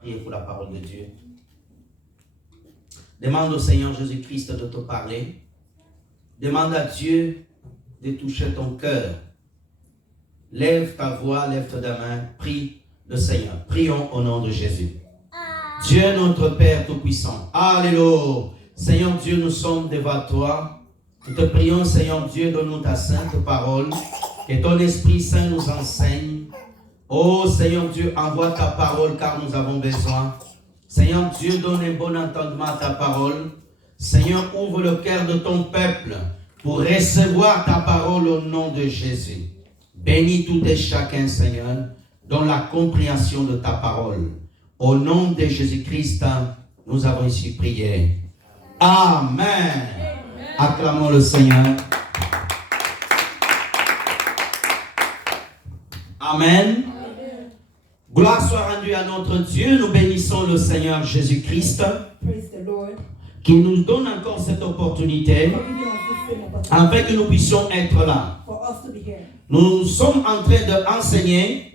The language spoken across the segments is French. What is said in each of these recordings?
Priez pour la parole de Dieu. Demande au Seigneur Jésus-Christ de te parler. Demande à Dieu de toucher ton cœur. Lève ta voix, lève ta main, prie le Seigneur. Prions au nom de Jésus. Dieu notre Père Tout-Puissant. Alléluia. Seigneur Dieu, nous sommes devant toi. Nous te prions, Seigneur Dieu, donne-nous ta sainte parole. Que ton Esprit Saint nous enseigne. Oh Seigneur Dieu, envoie ta parole car nous avons besoin. Seigneur Dieu, donne un bon entendement à ta parole. Seigneur, ouvre le cœur de ton peuple pour recevoir ta parole au nom de Jésus. Bénis tout et chacun, Seigneur, dans la compréhension de ta parole. Au nom de Jésus-Christ, nous avons ici prié. Amen. Acclamons le Seigneur. Amen. Gloire soit rendue à notre Dieu. Nous bénissons le Seigneur Jésus-Christ qui nous donne encore cette opportunité afin que nous puissions être là. Nous sommes en train d'enseigner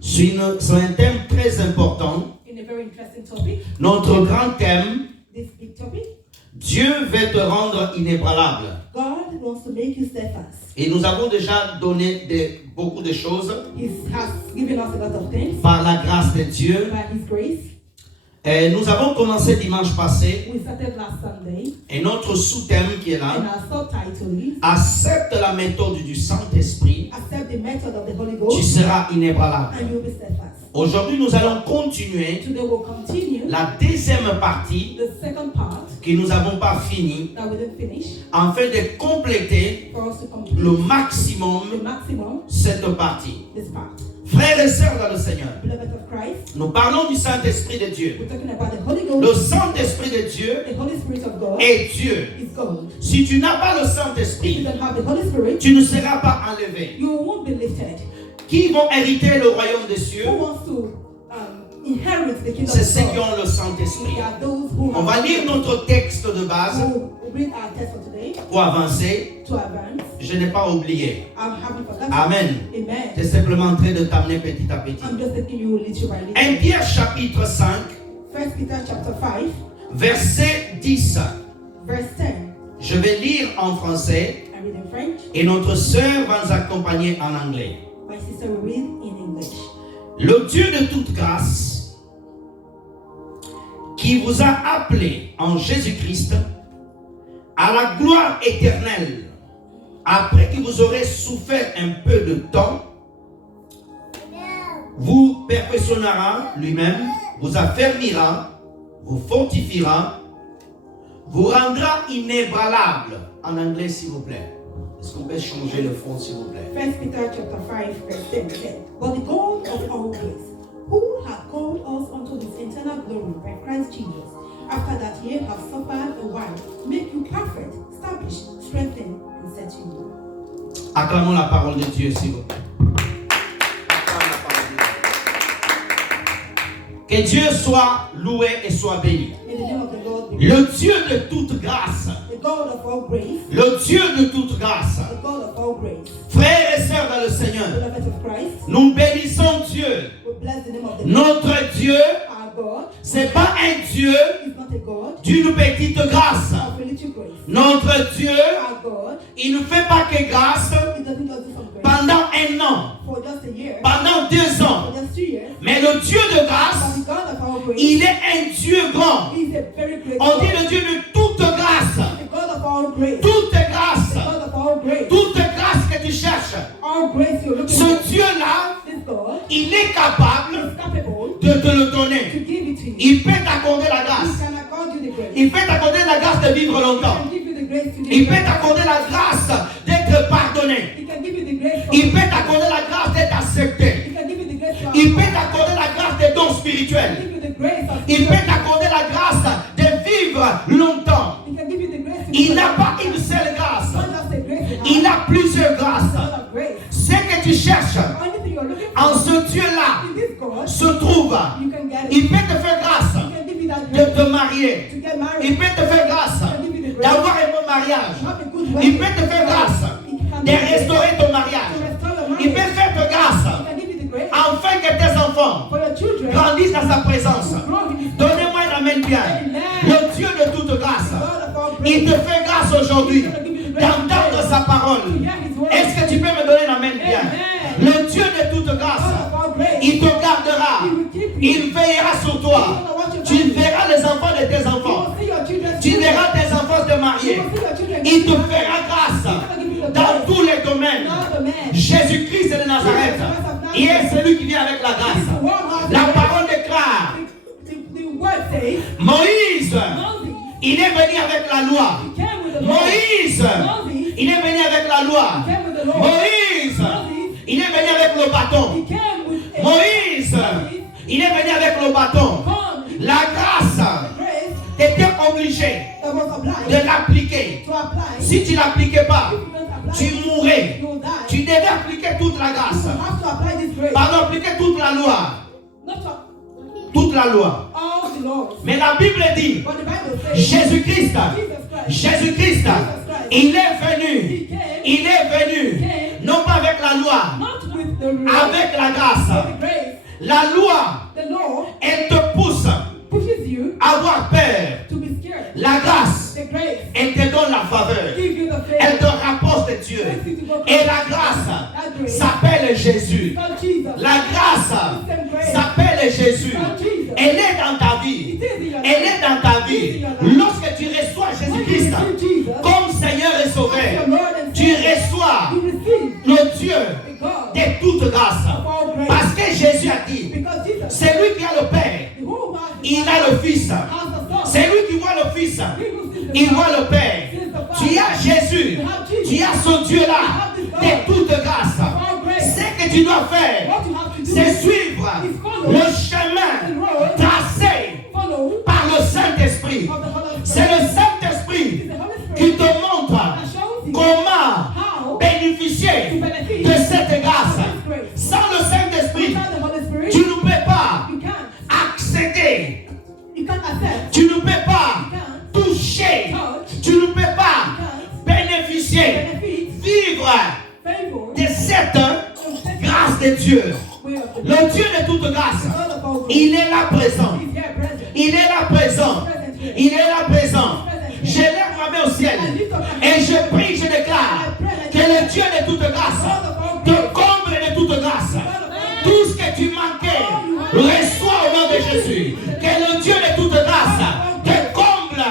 sur un thème très important. Notre grand thème, Dieu veut te rendre inébranlable. Et nous avons déjà donné beaucoup de choses par la grâce de Dieu. Et nous avons commencé dimanche passé. Et notre sous-thème qui est là, accepte la méthode du Saint-Esprit, tu seras inébranlable. Aujourd'hui, nous allons continuer la deuxième partie que nous n'avons pas fini, afin de compléter le maximum cette partie. Frères et sœurs dans le Seigneur, nous parlons du Saint-Esprit de Dieu. Le Saint-Esprit de Dieu est Dieu. Si tu n'as pas le Saint-Esprit, tu ne seras pas enlevé. Qui vont hériter le royaume des cieux? C'est ceux qui ont le Saint-Esprit. On va lire notre texte de base pour avancer. Je n'ai pas oublié. Amen. C'est simplement en train de t'amener petit à petit. 1 Pierre chapitre 5, verset 10. Je vais lire en français et notre sœur va nous accompagner en anglais. Le Dieu de toute grâce, qui vous a appelé en Jésus-Christ à la gloire éternelle, après que vous aurez souffert un peu de temps, vous perfectionnera lui-même, vous affermira, vous fortifiera, vous rendra inébranlable. En anglais, s'il vous plaît. Est-ce qu'on peut changer le fond, s'il vous plaît? 1 Peter chapter 5, verse 10 says, But the God of all grace, who hath called us unto his eternal glory by Christ Jesus, after that ye have suffered a while, make you perfect, establish, strengthen, and set you. Acclamons la parole de Dieu, s'il vous plaît. Que Dieu soit loué et soit béni. Le Dieu de toute grâce. Le Dieu de toute grâce. Frères et sœurs dans le Seigneur, nous bénissons Dieu. Notre Dieu, c'est pas un Dieu d'une petite grâce. Notre Dieu, il ne fait pas que grâce pendant un an, pendant 2 ans. Mais le Dieu de grâce, il est un Dieu grand. On dit le Dieu de toute grâce. Toute grâce. Toute grâce que tu cherches. Ce Dieu-là, il est capable de te le donner. Il peut t'accorder la grâce. Il peut t'accorder la grâce de vivre longtemps. Il peut t'accorder la grâce d'être pardonné. Il peut t'accorder la grâce d'être accepté. Il peut t'accorder la grâce des dons spirituels. Il peut t'accorder la grâce de vivre longtemps. Il n'a pas une seule grâce. Il a plusieurs grâces. Ce que tu cherches en ce Dieu-là se trouve. Il peut te faire grâce de te marier. Il peut te faire grâce d'avoir un bon mariage. Il peut te faire grâce de restaurer ton mariage. Il peut faire grâce afin que tes enfants grandissent dans sa présence. Donnez-moi un amen bien. Le Dieu de toute grâce, il te fait grâce aujourd'hui d'entendre sa parole. Est-ce que tu peux me donner un amen bien? Le Dieu de toute grâce, il te gardera, il veillera sur toi. Tu verras les enfants de tes enfants. Tu verras tes enfants te marier. Il te fera grâce dans tous les domaines. Jésus-Christ de Nazareth, il est celui qui vient avec la grâce. La parole déclare, Moïse, il est venu avec la loi. Moïse, il est venu avec la loi. Moïse, il est venu avec le bâton. Moïse, il est venu avec le bâton. La grâce, tu étais obligé de l'appliquer. Si tu ne l'appliquais pas, tu mourrais. Tu devais appliquer toute la grâce. Pardon, appliquer toute la loi. Toute la loi. Mais la Bible dit, Jésus-Christ, il est venu, non pas avec la loi, avec la grâce. La loi, elle te pousse à avoir peur. La grâce, elle te donne la faveur. Elle te rapproche de Dieu. Et la grâce s'appelle Jésus. La grâce s'appelle Jésus. Elle est dans ta vie. Elle est dans ta vie. Lorsque tu reçois Jésus-Christ comme Seigneur et Sauveur, tu reçois le Dieu de toute grâce. Parce que Jésus a dit, c'est lui qui a le Père, il a le Fils. C'est lui qui voit le Fils, il voit le Père. Tu as Jésus, tu as ce Dieu-là de toute grâce. Ce que tu dois faire, c'est suivre le chemin tracé par le Saint-Esprit. C'est le Saint-Esprit qui te montre comment bénéficier de cette grâce. Sans le Saint-Esprit, tu ne peux pas accéder. Tu ne peux pas toucher. Tu ne peux pas bénéficier, vivre de cette grâce de Dieu. Le Dieu de toute grâce, il est là présent. Il est là présent. Il est là présent. Je lève ma main au ciel et je prie, je déclare que le Dieu de toute grâce te comble de toute grâce. Tout ce que tu manquais, reçois au nom de Jésus. Que le Dieu de toute grâce te comble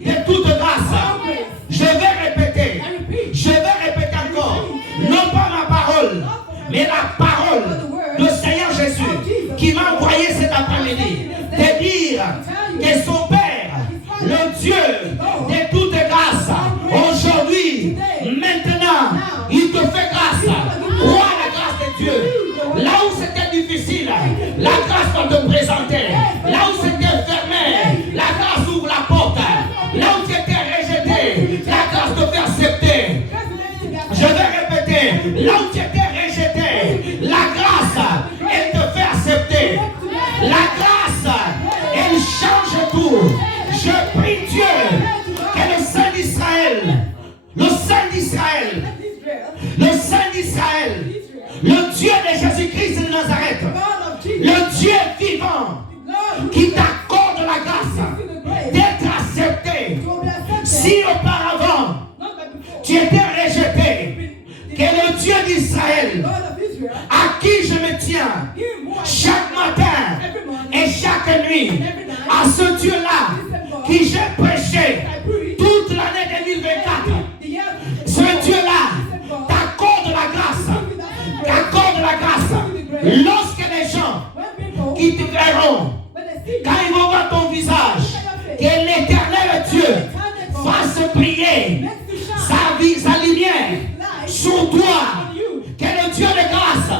de toute grâce. Je vais répéter encore, non pas ma parole, mais la parole du Seigneur Jésus qui m'a envoyé cet après-midi, de dire que son Père, le Dieu de toute grâce, aujourd'hui, maintenant, il te fait grâce. Crois la grâce de Dieu. Là où c'était difficile, la grâce va te présenter. Là où c'était fermé, la grâce ouvre la porte. Là où tu étais rejeté, la grâce te fait accepter. Je vais répéter, là où tu étais rejeté, la grâce, elle te fait accepter. La grâce, elle change tout. Je prie Dieu que le Saint d'Israël, le Saint d'Israël, le Dieu de Jésus-Christ de Nazareth, le Dieu vivant, qui t'accorde la grâce d'être accepté. Si auparavant tu étais rejeté, que le Dieu d'Israël, à qui je me tiens chaque matin et chaque nuit, à ce Dieu-là qui j'ai prêché toute l'année 2024, ce Dieu-là t'accorde la grâce. T'accorde la grâce. Lorsque les gens qui te verront, quand ils vont voir ton visage, que l'Éternel Dieu fasse briller sa lumière sur toi, que le Dieu de grâce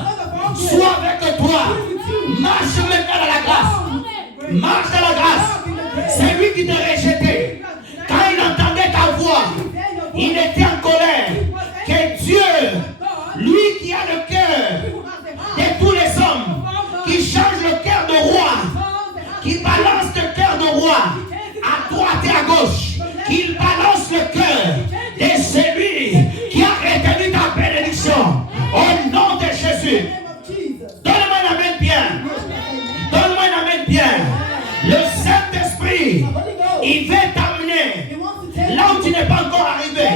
soit avec toi. Marche maintenant dans la grâce. Marche dans la grâce. C'est lui qui t'a rejeté. Quand il entendait ta voix, il était en colère. Que Dieu, lui qui a le cœur de tous les hommes, qui change le cœur de roi, qui balance le cœur de roi à droite et à gauche, qu'il balance le cœur de celui qui a retenu ta bénédiction. Au nom de Jésus. Donne-moi Il veut t'amener là où tu n'es pas encore arrivé.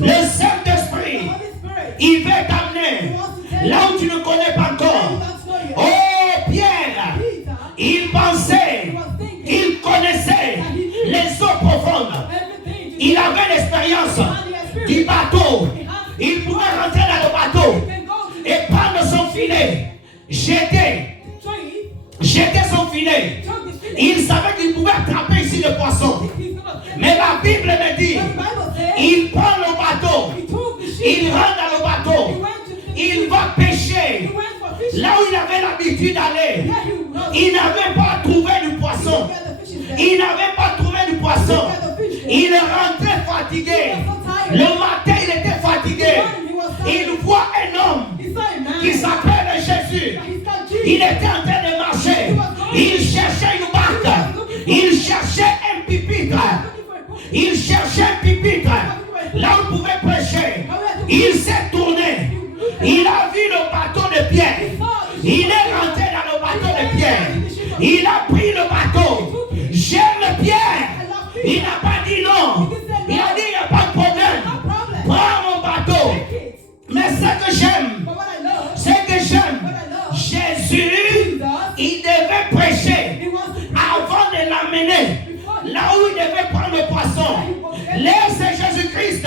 Le Saint-Esprit, il veut t'amener là où tu ne connais pas encore. Oh Pierre, il pensait, il connaissait les eaux profondes. Il avait l'expérience du bateau. Il pouvait rentrer dans le bateau et prendre son filet, jeter son filet. Il savait qu'il pouvait attraper ici le poisson. Mais la Bible me dit, il prend le bateau, il rentre dans le bateau, il va pêcher. Là où il avait l'habitude d'aller, il n'avait pas trouvé du poisson. Il n'avait pas trouvé du poisson. Il est rentré fatigué. Le matin, il était fatigué. Il voit un homme qui s'appelle Jésus. Il était en train de marcher. Il cherchait une barque. Il cherchait un pupitre. Il cherchait un pupitre. Là où il pouvait prêcher. Il s'est tourné. Il a vu le bateau de Pierre. Il est rentré dans le bateau de Pierre. Il a pris le bateau. J'aime Pierre. Il n'a pas dit non. Il a dit il n'y a pas de problème. Prends mon bateau. Mais ce que j'aime, Jésus, il devait prêcher avant de l'amener là où il devait prendre le poisson. Laisse Jésus-Christ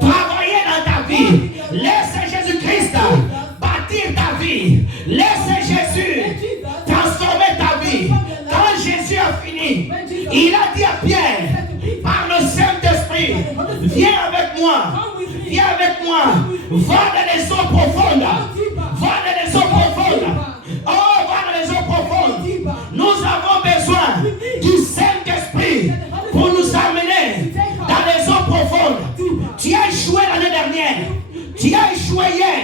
travailler dans ta vie. Laisse Jésus-Christ bâtir ta vie. Laisse Jésus transformer ta vie. Quand Jésus a fini, il a dit à Pierre, par le Saint-Esprit, viens avec moi. Viens avec moi. Va dans les eaux profondes. Va dans les eaux profondes. Oh, va dans les eaux profondes. Nous avons besoin du Saint-Esprit pour nous amener dans les eaux profondes. Tu as échoué l'année dernière. Tu as échoué hier.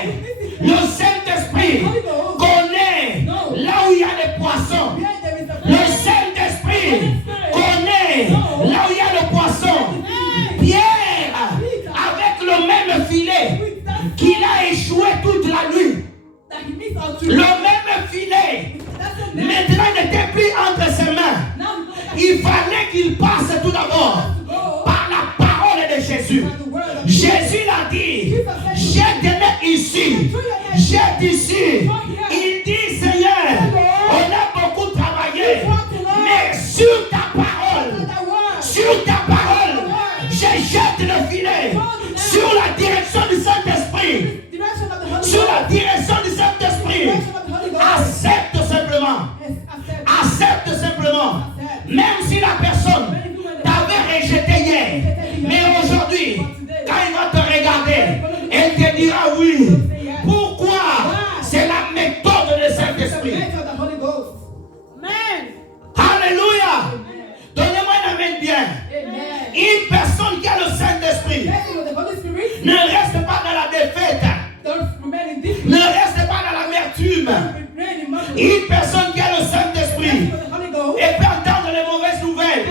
Le Saint-Esprit connaît là où il y a les poissons. Le Saint-Esprit connaît là où il y a le poisson. Pierre, avec le même filet qu'il a échoué toute la nuit. Le même filet. Maintenant, il n'était plus entre ses mains. Il fallait qu'il passe tout d'abord par la parole de Jésus. Jésus l'a dit, j'ai donné ici, j'ai ici. Il dit, Seigneur, on a beaucoup travaillé, mais sur ta parole, je jette le filet sur la direction du Saint-Esprit. Sur la direction du Saint-Esprit. Accepte simplement. Accepte simplement. Même si la personne t'avait rejeté hier, mais aujourd'hui, quand il va te regarder, elle te dira oui. Pourquoi? C'est la méthode du Saint-Esprit. Alléluia. Donnez-moi un amen bien. Une personne qui a le Saint-Esprit ne reste pas dans la défaite. Ne reste pas dans l'amertume. Une personne qui a le Saint-Esprit et peut entendre les mauvaises nouvelles.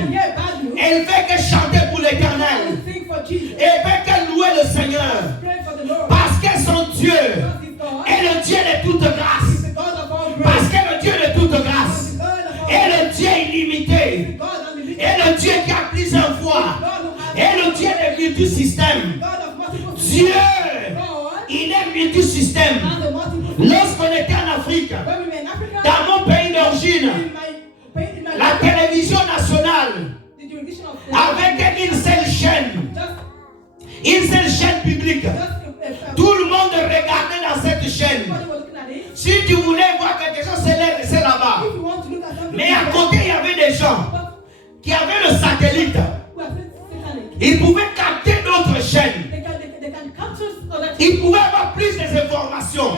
Elle fait que chanter pour l'Éternel. Elle fait que louer le Seigneur. Parce que son Dieu est le Dieu de toute grâce. Parce que le Dieu de toute grâce est le Dieu illimité. Est le Dieu qui a plusieurs fois. Est le Dieu des multisystèmes. Dieu, il est multisystème. Lorsqu'on était en Afrique, dans mon pays d'origine, la télévision nationale, avec une seule chaîne publique, tout le monde regardait dans cette chaîne. Si tu voulais voir quelque chose, c'est là-bas. Mais à côté, il y avait des gens qui avaient le satellite. Ils pouvaient capter d'autres chaînes. Ils pouvaient avoir plus d'informations.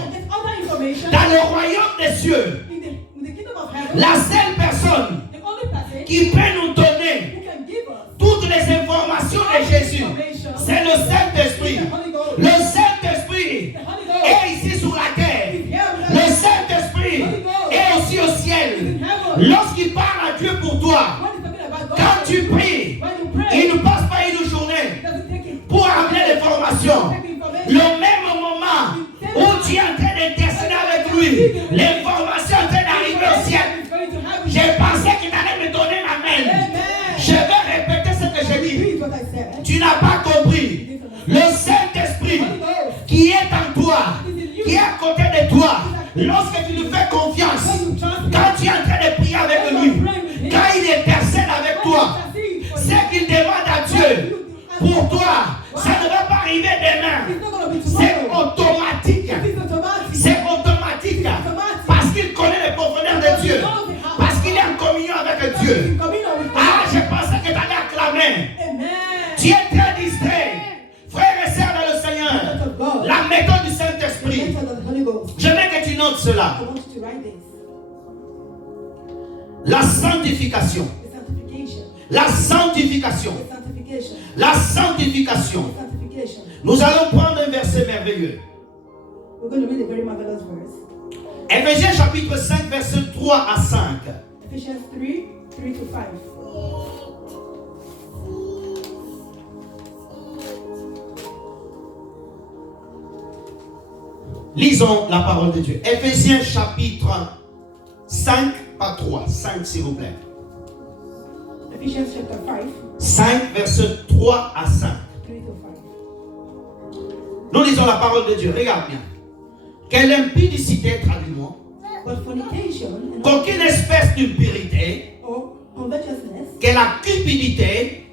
Dans le royaume des cieux, la seule personne qui peut nous donner toutes les informations de Jésus, c'est le Saint-Esprit. Le Saint-Esprit est ici sur la terre. Le Saint-Esprit est aussi au ciel. Lorsqu'il parle à Dieu pour toi, quand tu pries, il ne passe pas une journée pour amener l'information. Le même moment où tu es en train d'intercéder avec lui, l'information est en train d'arriver au ciel. J'ai pensé qu'il allait me donner ma main. La sanctification. La sanctification. La sanctification. Nous allons prendre un verset merveilleux. Éphésiens chapitre 5, verset 3 à 5. Ephesians 3, 3 to 5. Lisons la parole de Dieu. Éphésiens chapitre 5, pas 3, 5 s'il vous plaît. Ephesians chapter 5. 5, verset 3 à 5. 3 to 5. Nous lisons la parole de Dieu. Regarde bien. Quelle impudicité, traduis-moi. Qu'aucune espèce d'impurité, que la cupidité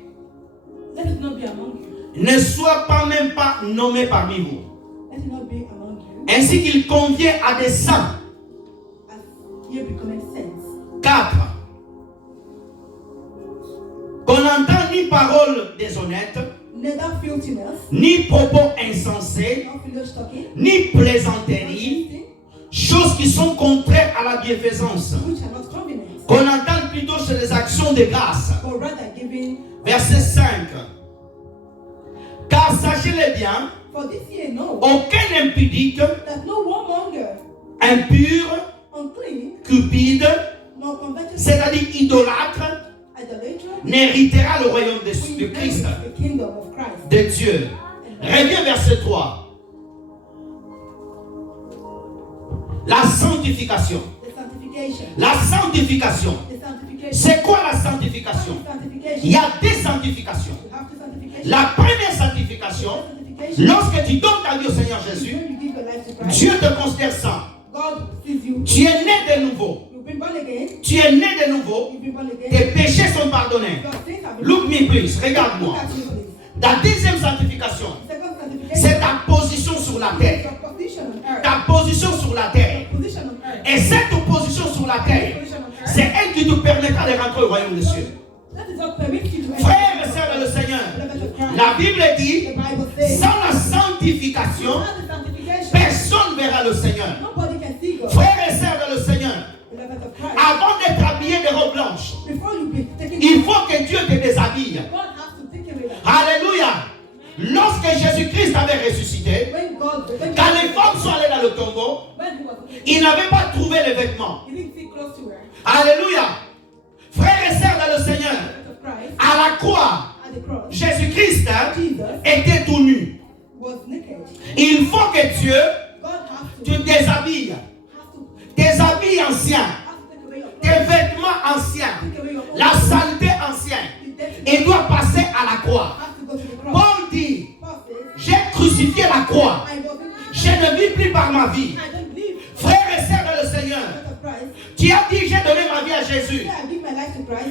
ne soit pas même pas nommée parmi vous. Ainsi qu'il convient à des saints. 4. Qu'on n'entend ni parole déshonnête, ni propos insensés, ni plaisanteries, choses qui sont contraires à la bienfaisance. Qu'on entende plutôt sur les actions de grâce. Verset 5. Car sachez-le bien, aucun impudique, impur, cupide, c'est-à-dire idolâtre, n'héritera le royaume de Christ, de Dieu. Reviens verset 3. La sanctification. La sanctification. C'est quoi la sanctification? Il y a des sanctifications. La première sanctification, lorsque tu donnes ta vie au Seigneur Jésus, Dieu te considère saint. Tu es né de nouveau. Tu es né de nouveau. Tes péchés sont pardonnés. Look me please, regarde-moi. La deuxième sanctification, c'est ta position sur la terre. Ta position sur la terre. Et cette position sur la terre, c'est elle qui te permettra de rentrer au royaume des cieux. Frères et sœurs dans le Seigneur, la Bible dit, sans la sanctification, personne ne verra le Seigneur. Frères et sœurs dans le Seigneur, avant d'être habillé de robes blanches, il faut que Dieu te déshabille. Alléluia. Lorsque Jésus-Christ avait ressuscité, quand les femmes sont allées dans le tombeau, ils n'avaient pas trouvé les vêtements. Alléluia. Frères et sœurs dans le Seigneur, à la croix, Jésus-Christ était tout nu. Il faut que Dieu te déshabille. Tes habits anciens, tes vêtements anciens, la saleté ancienne, il doit passer à la croix. Paul dit, j'ai crucifié la croix. Je ne vis plus par ma vie. Frères et sœurs dans le Seigneur, tu as dit, j'ai donné ma vie à Jésus.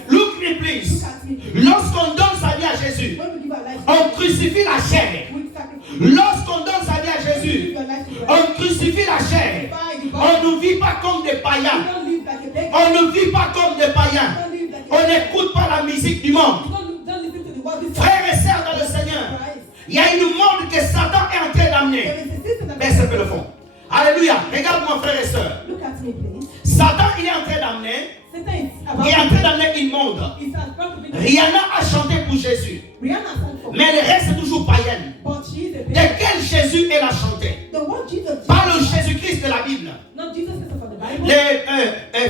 Look me please. Lorsqu'on donne sa vie à Jésus, on crucifie la chair. Lorsqu'on donne sa vie à Jésus, on crucifie la chair. On ne vit pas comme des païens. On ne vit pas comme des païens. On n'écoute pas la musique du monde. Frères et sœurs dans le Seigneur, il y a une monde que Satan est en train d'amener. Baisse un peu le fond. Alléluia. Regarde-moi, frères et sœurs. Satan, il est en train d'amener. Il est en train d'amener une monde. Rihanna a chanté pour Jésus. Mais elle reste toujours païenne. De quel Jésus elle a chanté? Pas le Jésus-Christ de la Bible.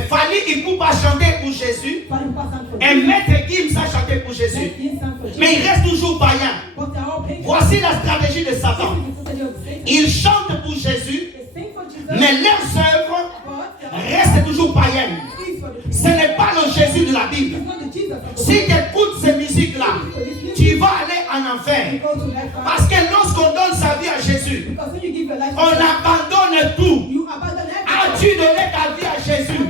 Fali Ipup a chanté pour Jésus. Et Maître Gims a chanté pour Jésus. Mais il reste toujours païen. Voici la stratégie de Satan. Ils chantent pour Jésus, mais leurs œuvres restent toujours païennes. Ce n'est pas le Jésus de la Bible. Si tu écoutes ces musiques-là, tu vas aller en enfer. Parce que lorsqu'on donne sa vie à Jésus, on abandonne tout. As-tu donné ta vie à Jésus?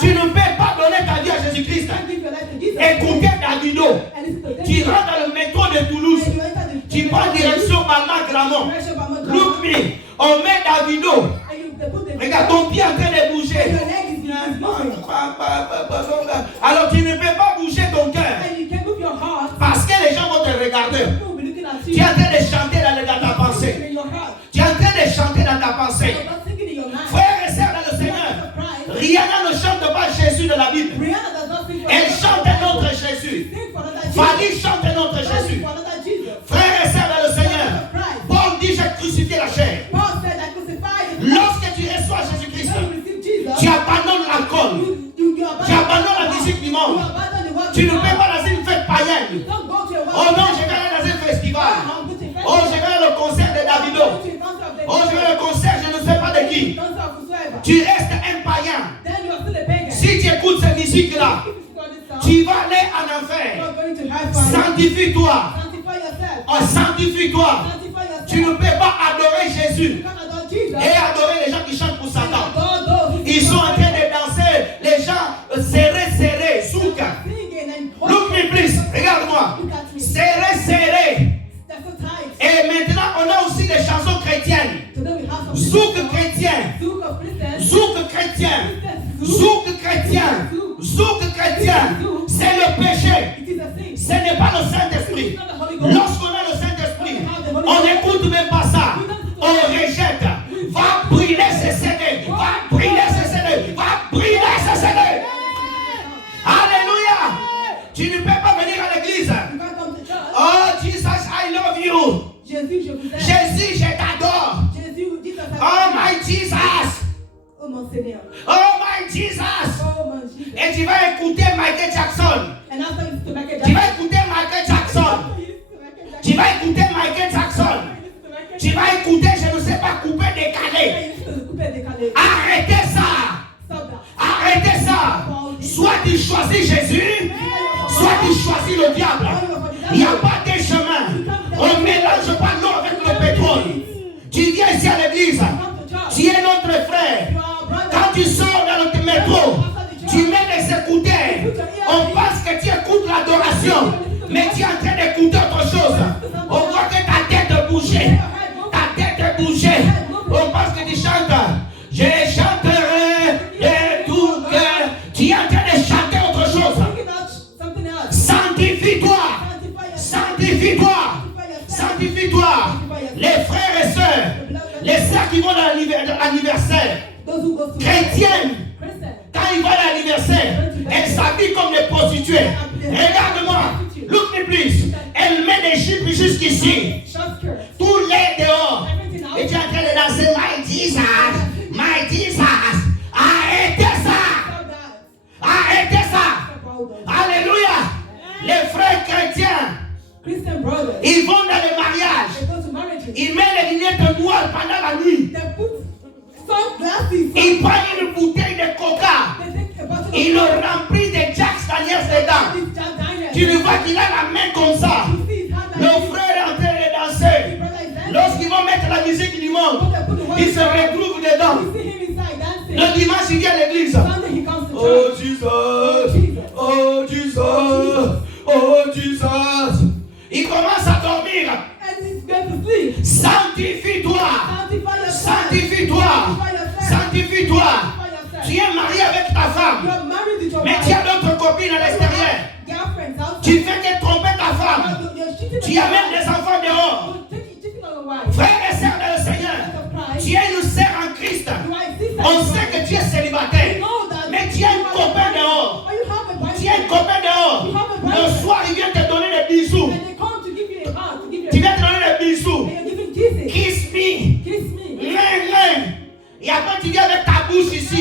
Tu ne peux pas donner ta vie à Jésus-Christ. Écoutez Davido. Tu rentres dans le métro de Toulouse. Tu prends direction Balma-Gramont. Look me. On met Davido. Regarde ton pied en train de bouger. Alors tu ne peux pas bouger ton cœur. Parce que les gens vont te regarder. Tu es en train de chanter dans ta pensée. Tu es en train de chanter dans ta pensée. Frères et sœurs dans le Seigneur, Rihanna ne chante pas Jésus de la Bible. Elle chante un autre Jésus. Fanny chante un autre Jésus. Frères et sœurs dans le Seigneur, Paul dit j'ai crucifié la chair. Lorsque tu reçois Jésus-Christ, tu abandonnes l'alcool, tu abandonnes la musique du monde. Tu ne peux pas dans une fête païenne. Oh non, je vais aller dans un festival. Oh, je vais au concert de Davido. Oh, je vais au concert, je ne sais pas de qui. Tu restes un païen. Si tu écoutes cette musique-là, tu vas aller en enfer. Sanctifie-toi. Oh, sanctifie-toi. Tu ne peux pas adorer Jésus et adorer les gens qui chantent pour Satan. Ils sont en train de danser, les gens serrés, souk. Look me please, regarde-moi. Serré. Et maintenant, on a aussi des chansons chrétiennes. Zouk chrétien. C'est le péché. Ce n'est pas le Saint-Esprit. Lorsqu'on a le Saint-Esprit, on n'écoute même pas ça. On rejette. Va brûler ces CD. Alléluia. Tu ne peux pas venir à l'église. Oh, Jesus, I love you. Jésus, je t'adore. Oh, my Jesus. Oh, mon Seigneur. Oh, my Jesus. Et tu vas écouter Michael Jackson. Tu vas écouter Michael Jackson. Tu vas écouter, je ne sais pas, couper, décaler. Arrêtez ça. Soit tu choisis Jésus, soit tu choisis le diable. Il n'y a pas de chemin. On ne mélange pas l'eau avec le pétrole. Tu viens ici à l'église. Tu es notre frère. Quand tu sors dans le métro, tu mets les écouteurs. On pense que tu écoutes l'adoration, mais tu es en train d'écouter autre chose. On voit que ta tête bougeait. On pense que tu chantes. Je chanterai de tout cœur. Tu es en train de chanter autre chose. Sanctifie-toi. Les frères et sœurs, les sœurs qui vont dans l'anniversaire, chrétiennes, quand ils vont à l'anniversaire, elles s'habillent comme des prostituées. Regarde-moi, look me please. Elle met des jupes jusqu'ici. Tout l'air dehors. Et tu es en train de danser My Jesus. Arrêtez ça. Alléluia. Les frères chrétiens, ils vont dans les mariages. Ils mettent les lunettes noires pendant la nuit. Ils prennent une bouteille de coca. Ils le remplissent de Jack Daniels dedans. Tu le vois qu'il a la main comme ça. Le frère est en train de danser. Lorsqu'ils vont mettre la musique du monde, ils se retrouvent dedans. Le dimanche, il vient à l'église. Oh Jesus. Il commence à dormir. Sanctifie-toi. Tu es marié avec ta femme, mais tu as d'autres copines à l'extérieur. Tu fais que tromper ta femme. Tu amènes des enfants dehors. Frères et sœurs dans le Seigneur, tu es une sœur en Christ. On sait que tu es célibataire, mais tu as un copain dehors. Le soir, il vient te donner des bisous. Tu viens te donner des bisous. Kiss me. Et après, tu viens avec ta bouche ici.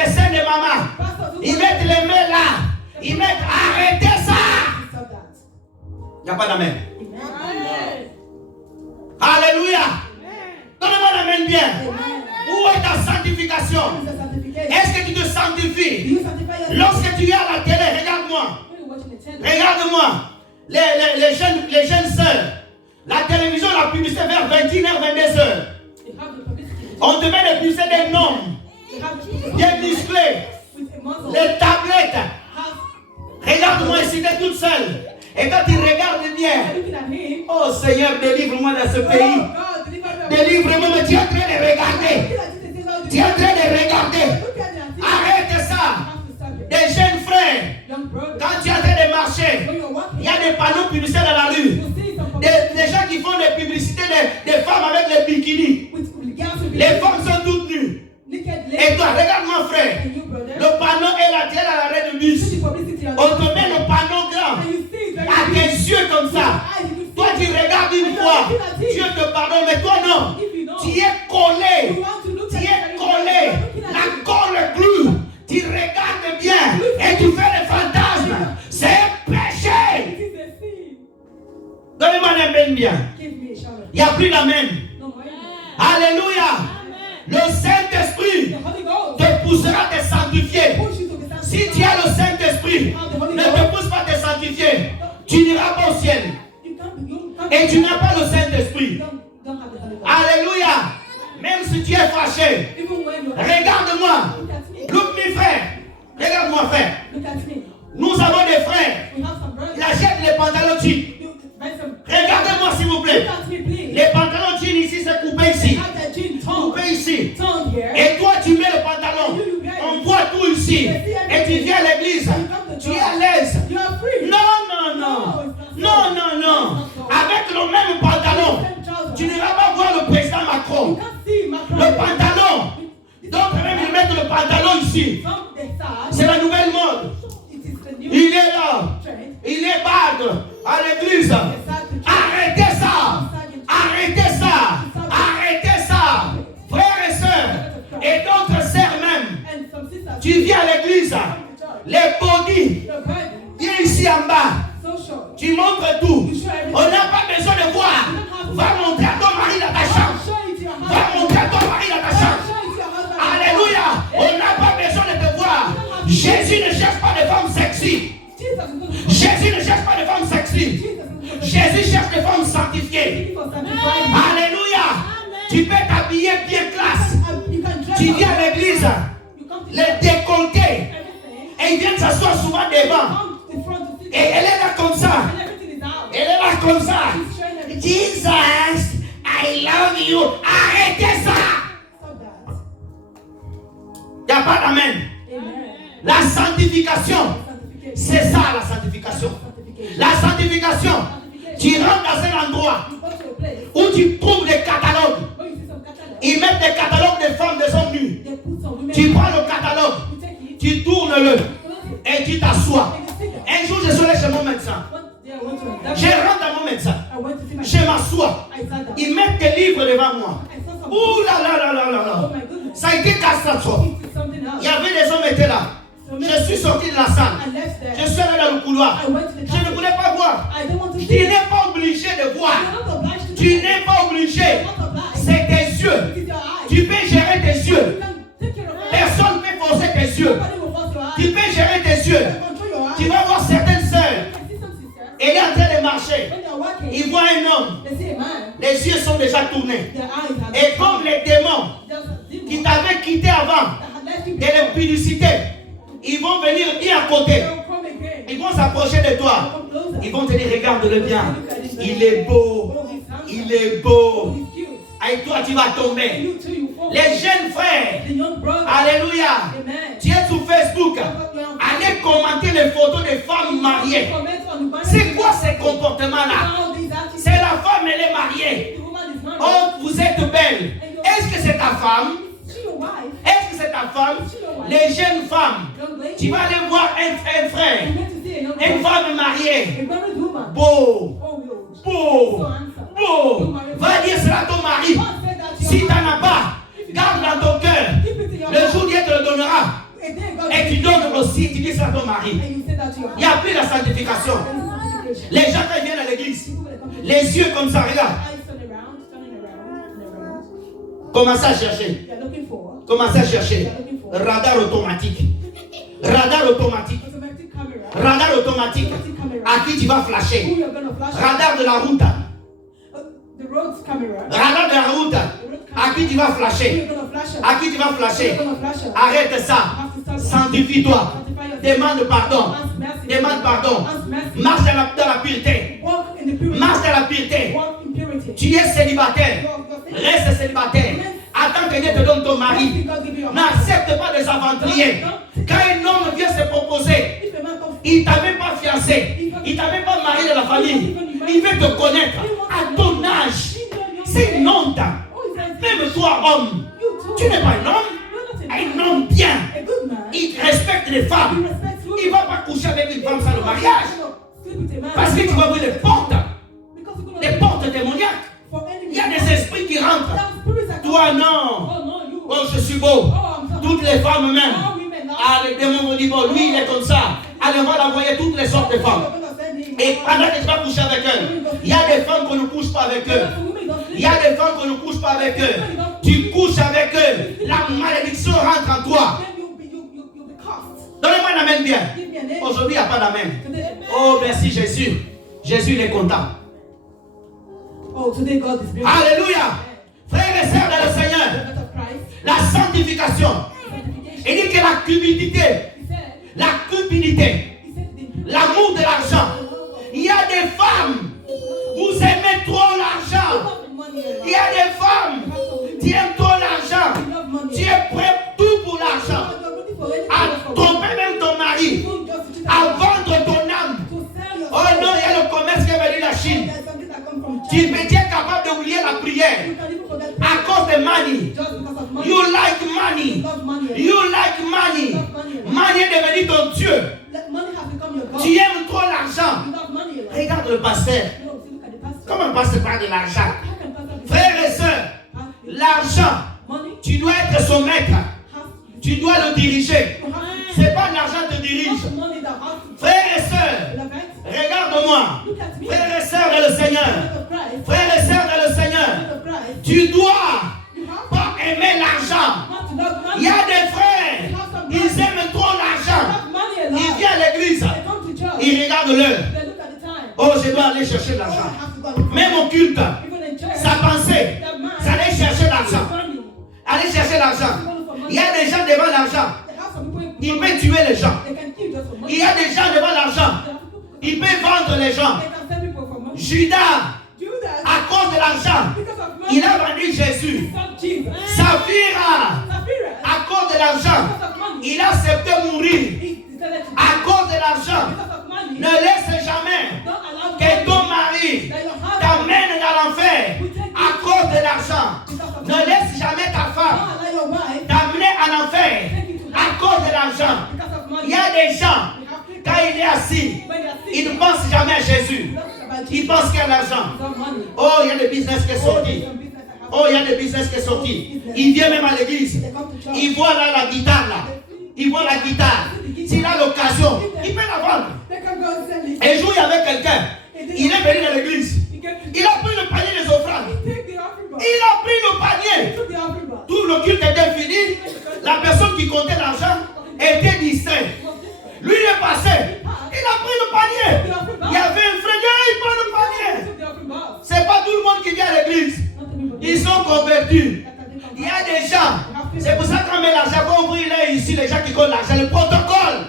les seins de maman. Ils mettent les mains là. Ils mettent arrêtez ça. Il n'y a pas d'amen. Alléluia. Donnez-moi l'amen bien. Où est ta sanctification? Est-ce que tu te sanctifies? Lorsque tu es à la télé, regarde-moi. Regarde-moi. Les jeunes sœurs. La télévision, la publicité vers 21h, 22h. On te met les publicités des noms. Des musclés. Les tablettes. Regarde-moi ici, t'es toute seule. Et quand tu regardes bien, oh Seigneur, délivre-moi dans ce pays. Délivre-moi, mais tu es en train de regarder. Tu es en train de regarder. Arrête ça. Des jeunes frères, quand tu es en train de marcher, il y a des panneaux publicitaires dans la rue. Des gens qui font des publicités des femmes avec les bikinis. Les femmes sont toutes nues. Et toi, regarde-moi frère. Le panneau est là, tu es à l'arrêt de bus. On te met le panneau grand. À tes yeux comme ça. Toi tu regardes une fois. Dieu te pardonne, mais toi non. Tu es collé. Tu es collé. La colle glue. Tu regardes bien. Et tu fais des fantasmes. C'est un péché. Donnez-moi l'amen bien. Il n'y a plus d'amen. Alléluia. Le Saint-Esprit te poussera à te sanctifier. Si tu as le Saint-Esprit, ne te pousse pas à te sanctifier. Tu n'iras pas au ciel. Et tu n'as pas le Saint-Esprit. Alléluia. Même si tu es fâché, regarde-moi. Look me frère. Regarde-moi frère. Nous avons des frères. Ils achètent les pantalons jeans. Regardez-moi s'il vous plaît. Les pantalons jeans ici, c'est coupé ici. Coupé ici. Et toi tu mets le pantalon. On voit tout ici. Et tu viens à l'église. Tu es à l'aise. Non. Avec le même pantalon, tu n'iras pas voir le président Macron. Le pantalon. D'autres même ils mettent le pantalon ici. C'est la nouvelle mode. Il est là. Il est bad à l'église. Arrêtez ça. Arrêtez ça. Arrêtez ça. Frères et sœurs. Et d'autres sœurs même. Tu viens à l'église. Les body. Viens ici en bas. Tu montres tout. On n'a pas besoin de voir. Va montrer à ton mari dans ta chambre. Va montrer à ton mari dans ta chambre. Alléluia. On n'a pas besoin de te voir. Jésus ne cherche pas de femmes sexy. Jésus ne cherche pas de femmes sexy. Jésus cherche des femmes sanctifiées. Alléluia. Tu peux t'habiller bien classe. Tu viens à l'église. Les décolletés. Et ils viennent s'asseoir souvent devant. Et elle est là comme ça. Elle est là comme ça. Jesus, I love you. Arrêtez ça. Il n'y a pas d'amen. La sanctification. C'est ça la sanctification. La sanctification. Tu rentres dans un endroit où tu trouves des catalogues. Ils mettent des catalogues des femmes, des hommes nus. Tu prends le catalogue. Tu tournes-le. Et tu t'assois. Un jour, je suis allé chez mon médecin. Je rentre dans mon médecin. Je m'assois. Ils mettent des livres devant moi. Ouh là là là là là là. Ça a été catastrophe. Il y avait des hommes qui étaient là. Je suis sorti de la salle. Je suis allé dans le couloir. Je ne voulais pas voir. Tu n'es pas obligé de voir. Tu n'es pas obligé. C'est tes yeux. Tu peux gérer tes yeux. Personne ne peut forcer tes yeux. Tu peux gérer tes yeux. Tu vas voir certaines sœurs. Elle est en train de marcher. Il voit un homme. Les yeux sont déjà tournés. Et comme les démons qui t'avaient quitté avant de la publicité, ils vont venir bien à côté. Ils vont s'approcher de toi. Ils vont te dire, regarde-le bien. Il est beau. Il est beau. Et toi, tu vas tomber. Les jeunes frères. Alléluia. Tu es sur Facebook. Allez commenter les photos des femmes mariées. C'est quoi ces comportements-là? C'est la femme, elle est mariée. Oh, vous êtes belle. Est-ce que c'est ta femme? Est-ce que c'est ta femme? Les jeunes femmes. Tu vas aller voir un frère. Une femme mariée. Beau. Beau. Beau. Va dire cela à ton mari. Si tu n'en as pas, garde dans ton cœur. Le jour où Dieu te le donnera, Et tu donnes aussi, tu dis ça à ton mari. Il n'y a plus la sanctification. Les gens quand ils viennent à l'église, les yeux comme ça, regarde. Commencez à chercher. Commencez à chercher. Radar automatique. Radar automatique. Radar automatique. À qui tu vas flasher? Radar de la route. Radar de la route. À qui tu vas flasher? À qui tu vas flasher? Arrête ça. Sanctifie-toi. Demande pardon. Demande pardon. Marche dans la pureté. Marche dans la pureté. Tu es célibataire. Reste célibataire. Attends que Dieu te donne ton mari. N'accepte pas des aventuriers. Quand un homme vient se proposer, il ne t'a même pas fiancé. Il ne t'a même pas marié de la famille. Il veut te connaître à ton âge. C'est une honte. Même toi, homme, tu n'es pas un homme. Un homme bien. Il respecte les femmes. Il ne va pas coucher avec une femme sans le mariage. Parce que tu vas ouvrir les portes. Les portes démoniaques. Il y a des esprits qui rentrent. Toi, non. Oh, je suis beau. Toutes les femmes même. Ah, les démons vont dire, bon, lui, il est comme ça. Allez, on va l'envoyer toutes les sortes de femmes. Et pendant que tu vas coucher avec eux, il y a des femmes qu'on ne couche pas avec eux. Il y a des femmes qu'on ne couche pas avec eux. Tu couches avec eux. La malédiction rentre en toi. Donnez-moi un amen bien. Aujourd'hui, il n'y a pas d'amen. Oh, merci Jésus. Jésus, il est content. Alléluia. Frères et sœurs dans le Seigneur, la sanctification. Il dit que la cupidité, l'amour de l'argent. Il y a des femmes, vous aimez trop l'argent. Il y a des femmes, tu aimes trop l'argent. Tu es prêt tout pour l'argent. À tromper même ton mari, à vendre ton âme. Oh non, il y a le commerce qui est venu de la Chine. Tu es capable d'oublier la prière à cause de money. You like money. You like money. Money est devenu ton Dieu. Tu aimes trop l'argent. Regarde le pasteur. Comment le pasteur parle de l'argent? Frères et sœurs, l'argent, tu dois être son maître. Tu dois le diriger. C'est pas l'argent qui te dirige. Frères et sœurs, regarde-moi. Frères et sœurs dans le Seigneur. Frères et sœurs dans le Seigneur. Tu dois pas aimer l'argent. Il y a des frères, ils aiment trop l'argent. Ils viennent à l'église. Ils regardent l'heure. Oh, je dois aller chercher de l'argent. Même au culte, sa pensée, c'est aller chercher l'argent. Aller chercher l'argent. Il y a des gens devant l'argent. Il peut tuer les gens. Il y a des gens devant l'argent. Il peut vendre les gens. Judas, à cause de l'argent, il a vendu Jésus. Saphira, à cause de l'argent, il a accepté mourir. À cause de l'argent, ne laisse jamais que ton mari t'amène dans l'enfer à cause de l'argent. Ne laisse jamais ta femme t'amener en enfer à cause de l'argent. Il y a des gens, quand il est assis, ils ne pensent jamais à Jésus. Ils pensent qu'il y a l'argent. Oh, il y a le business qui est sorti. Oh, il y a le business qui est sorti. Il vient même à l'église. Il voit là la guitare là. Il voit la guitare. S'il a l'occasion, il peut la vendre. Et jouer avec quelqu'un. Il est venu dans l'église. Il a pris le panier des offrandes. Il a pris le panier. Tout le culte était fini. La personne qui comptait l'argent était distraite. Lui il est passé. Il a pris le panier. Il y avait un frère, il prend le panier. C'est pas tout le monde qui vient à l'église. Ils sont convertis. Il y a des gens. C'est pour ça qu'on met l'argent. Quand on ouvre là ici, les gens qui comptent l'argent, le protocole.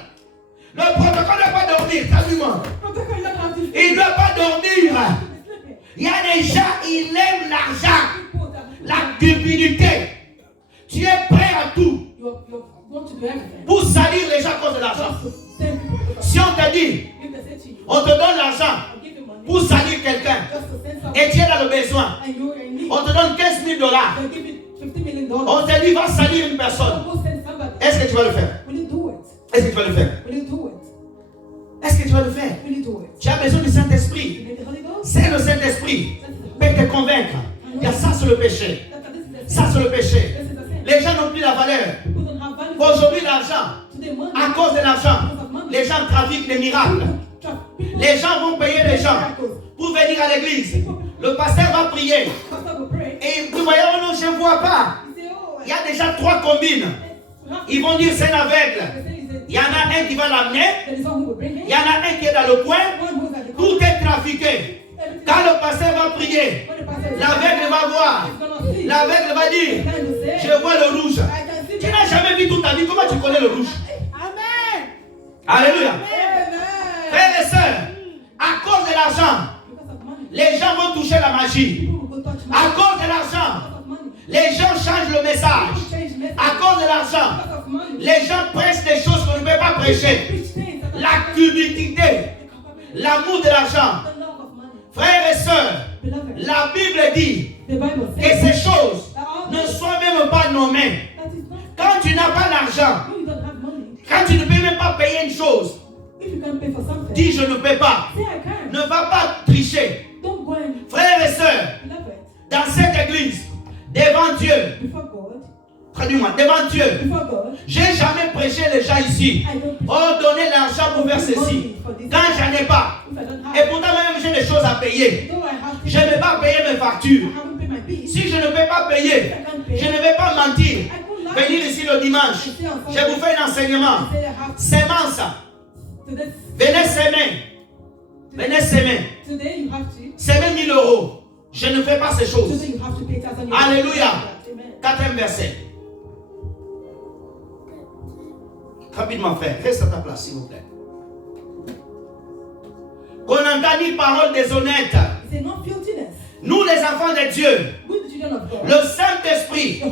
Le protocole ne doit pas dormir. Traduis-moi. Il ne doit pas dormir. Il y a des gens, ils aiment l'argent. La cupidité. Tu es prêt à tout pour salir les gens à cause de l'argent. Si on te dit, on te donne l'argent pour salir quelqu'un et tu es dans le besoin, on te donne $15,000. On te dit, va salir une personne. Est-ce que tu vas le faire? Est-ce que tu vas le faire? Est-ce que tu vas le faire? Tu as besoin du Saint-Esprit. C'est le Saint-Esprit qui peut te convaincre. Il y a ça sur le péché. Ça sur le péché. Les gens n'ont plus la valeur. Aujourd'hui, l'argent, À cause de l'argent, les gens trafiquent des miracles. Les gens vont payer les gens pour venir à l'église. Le pasteur va prier. Et vous voyez, oh non, je ne vois pas. Il y a déjà 3 combines. Ils vont dire c'est un aveugle. Il y en a un qui va l'amener. Il y en a un qui est dans le coin. Tout est trafiqué. Quand le pasteur va prier, l'aveugle va voir. L'aveugle va dire, je vois le rouge. Tu n'as jamais vu toute ta vie. Comment tu connais le rouge? Amen. Alléluia. Frères et sœurs, à cause de l'argent, les gens vont toucher la magie. À cause de l'argent, les gens changent le message. À cause de l'argent, les gens prêchent des choses qu'on ne peut pas prêcher. La cupidité, l'amour de l'argent. Frères et sœurs, la Bible dit que ces choses ne soient même pas nommées. Quand tu n'as pas d'argent, quand tu ne peux même pas payer une chose, dis je ne peux pas. Ne va pas tricher. Frères et sœurs, dans cette église, devant Dieu, traduis-moi, devant Dieu, j'ai jamais prêché les gens ici. Oh, donnez l'argent pour faire ceci. Quand j'en ai pas, et pourtant même j'ai des choses à payer. Je ne vais pas payer mes factures. Si je ne peux pas payer, je ne vais pas mentir. Venir ici le dimanche, je vous fais un enseignement. Sémence. Venez s'aimer. Venez s'aimer. S'aimer 1000 euros. Je ne fais pas ces choses. Alléluia. 4e verset. Rapidement, frère. Reste à ta place, s'il vous plaît. Qu'on entend ni parole déshonnête. Nous, les enfants de Dieu, le Saint-Esprit,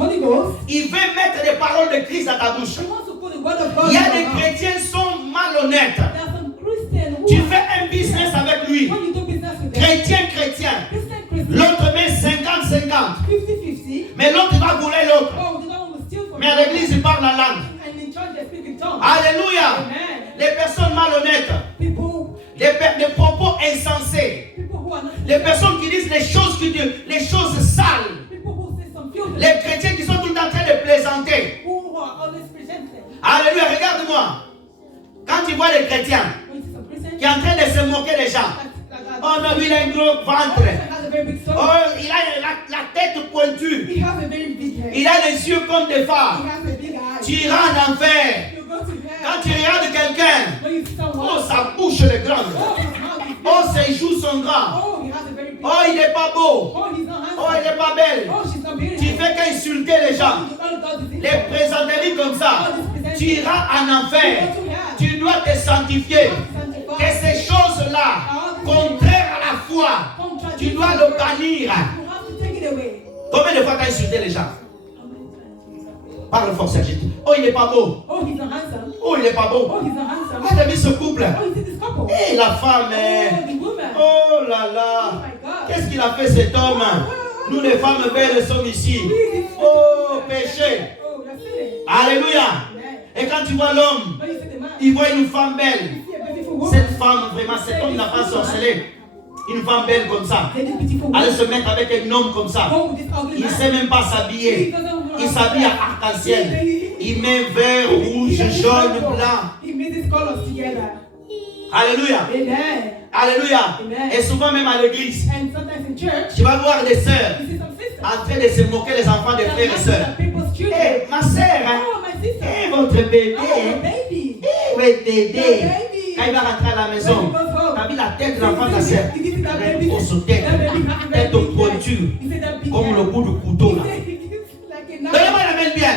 il veut mettre des paroles de Christ dans ta bouche. Il y a des chrétiens qui sont malhonnêtes. Tu fais un business avec lui. Chrétien. L'autre met 50-50. Mais l'autre va voler l'autre. Mais à l'église, il parle la langue. Alléluia. Les personnes malhonnêtes. Les propos insensés. Les personnes qui disent les choses sales. Les chrétiens qui sont tout le temps en train de plaisanter. Alléluia, regarde-moi. Quand tu vois les chrétiens qui sont en train de se moquer des gens. Oh non, il a un gros ventre. Oh, il a la tête pointue. Il a les yeux comme des phares. Tu iras en enfer. Quand tu regardes quelqu'un, oh, sa bouche est grande. Oh, ses joues sont grandes. Oh, il n'est pas beau. Oh, il n'est pas belle. Tu fais qu'insulter les gens. Les présenteries comme ça. Tu iras en enfer. Tu dois te sanctifier. Et ces choses-là, contraires à la foi, tu dois le bannir. Combien de fois tu as insulté les gens? Parle fort, Serge. Oh, il n'est pas beau. Oh, il n'est pas beau. Ah, t'as vu ce couple? Et la femme, oh là là. Qu'est-ce qu'il a fait cet homme? Nous, les femmes belles, sommes ici. Oh, péché. Alléluia. Et quand tu vois l'homme, il voit une femme belle. Cette femme, vraiment, cet homme n'a pas sorcelé. Une femme belle comme ça. Aller se mettre avec un homme comme ça. Il ne sait même pas s'habiller. Il s'habille à arc-en-ciel. Il met vert, rouge, jaune, blanc. Alléluia. Alléluia. Et souvent même à l'église, tu vas voir des sœurs en train de se moquer les enfants des frères et sœurs. Hey, ma sœur, hey, votre bébé. Oui, bébé. Quand il va rentrer à la maison, tu as vu la tête de l'enfant de la sœur. Grosse tête, tête pointue, comme le bout du couteau là. Donnez-moi la main bien.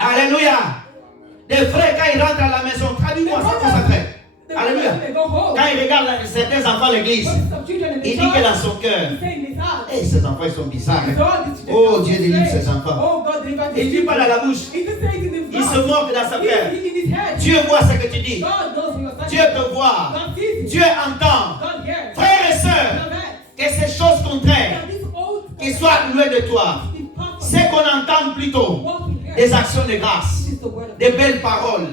Alléluia. Des frères, quand ils rentrent à la maison, traduis-moi ça consacré. Alléluia. Quand il regarde certains enfants à l'église, il dit que dans son cœur, hey, ces enfants ils sont bizarres. Oh, Dieu délivre ces enfants. Il ne dit pas dans la bouche. Il se moque dans sa cœur. Dieu voit ce que tu dis. Dieu te voit. Dieu entend. Frères et sœurs, que ces choses contraires qui soient loin de toi, c'est qu'on entend plutôt des actions de grâce, des belles paroles.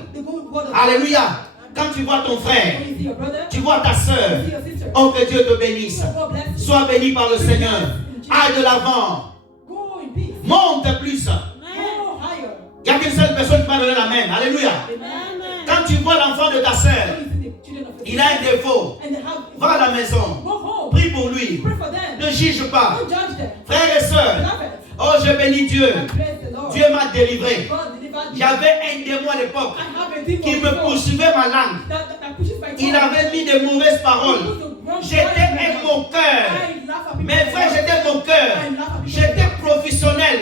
Alléluia. Quand tu vois ton frère, tu vois ta soeur, oh que Dieu te bénisse. Sois béni par le Seigneur. Aille de l'avant. Monte plus. Il n'y a qu'une seule personne qui m'a donné la main. Alléluia. Quand tu vois l'enfant de ta sœur, il a un défaut, va à la maison, prie pour lui, ne juge pas. Frères et sœurs, oh je bénis Dieu, Dieu m'a délivré. J'avais un démon à l'époque qui me poursuivait ma langue. Il avait mis de mauvaises paroles. J'étais un moqueur. Mes frères, j'étais moqueur. J'étais professionnel.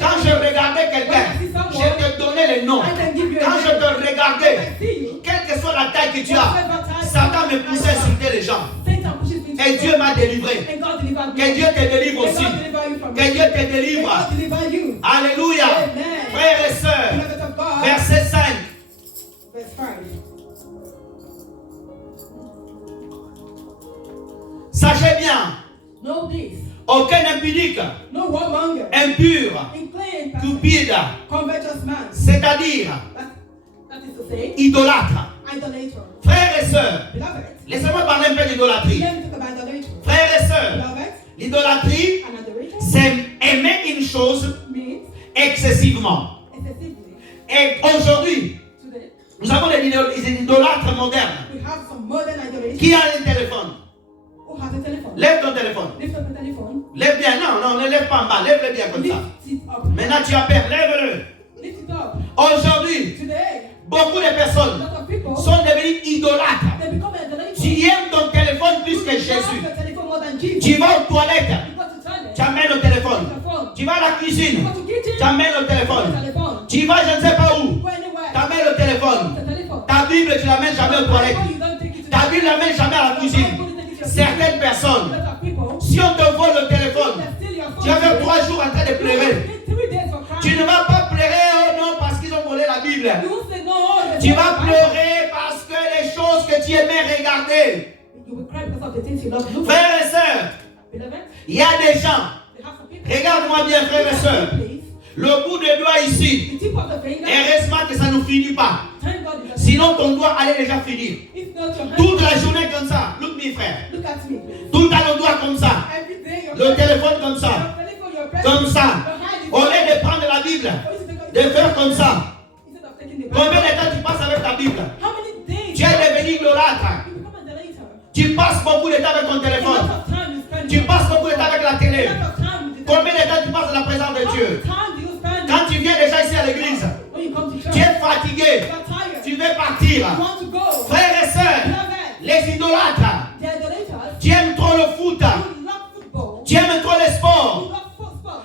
Quand je regardais quelqu'un, je te donnais les noms. Quand je te regardais, quelle que soit la taille que tu as, Satan me poussait à insulter les gens. Et Dieu m'a délivré. Que Dieu te délivre aussi. Que Dieu te délivre. Alléluia. Frères et sœurs, verset 5. Sachez bien, aucun impudique, impur, cupide, c'est-à-dire idolâtre. Frères et sœurs, laissez-moi parler un peu d'idolâtrie. Frères et sœurs, l'idolâtrie, c'est aimer une chose excessivement. Et aujourd'hui, nous avons des idolâtres modernes. Qui a un téléphone? Lève ton téléphone. Lève bien, non, ne lève pas en bas, lève-le bien comme ça. Maintenant tu as peur, lève-le. Aujourd'hui, beaucoup de personnes sont devenues idolâtres. Tu aimes ton téléphone plus que Jésus. Tu vas aux toilettes, tu amènes le téléphone. Tu vas à la cuisine, tu amènes le téléphone. Tu vas je ne sais pas où, tu amènes le téléphone. Ta Bible, tu l'amènes jamais aux toilettes. Ta Bible, tu l'amènes jamais à la cuisine. Certaines personnes, si on te vole le téléphone, tu vas faire 3 jours en train de pleurer. Tu ne vas pas pleurer, oh non, parce qu'ils ont volé la Bible. Tu vas pleurer parce que les choses que tu aimais regarder. Frères et sœurs, il y a des gens, regarde-moi bien, frères et sœurs, le bout de doigt ici, heureusement que ça ne finit pas. Sinon ton doigt allait déjà finir. Toute la journée comme ça. Look me frère. Tout à le doigt comme ça. Le téléphone comme ça. Comme ça. Au lieu de prendre la Bible, de faire comme ça. Combien de temps tu passes avec ta Bible? Tu es devenu idolâtre. Tu passes beaucoup de temps avec ton téléphone. Tu passes beaucoup de temps avec la télé. Combien de temps tu passes dans la présence de Dieu? Quand tu viens déjà ici à l'église, tu es fatigué. Tu veux partir. Frères et sœurs, les idolâtres, tu aimes trop le foot. Tu aimes trop le sport.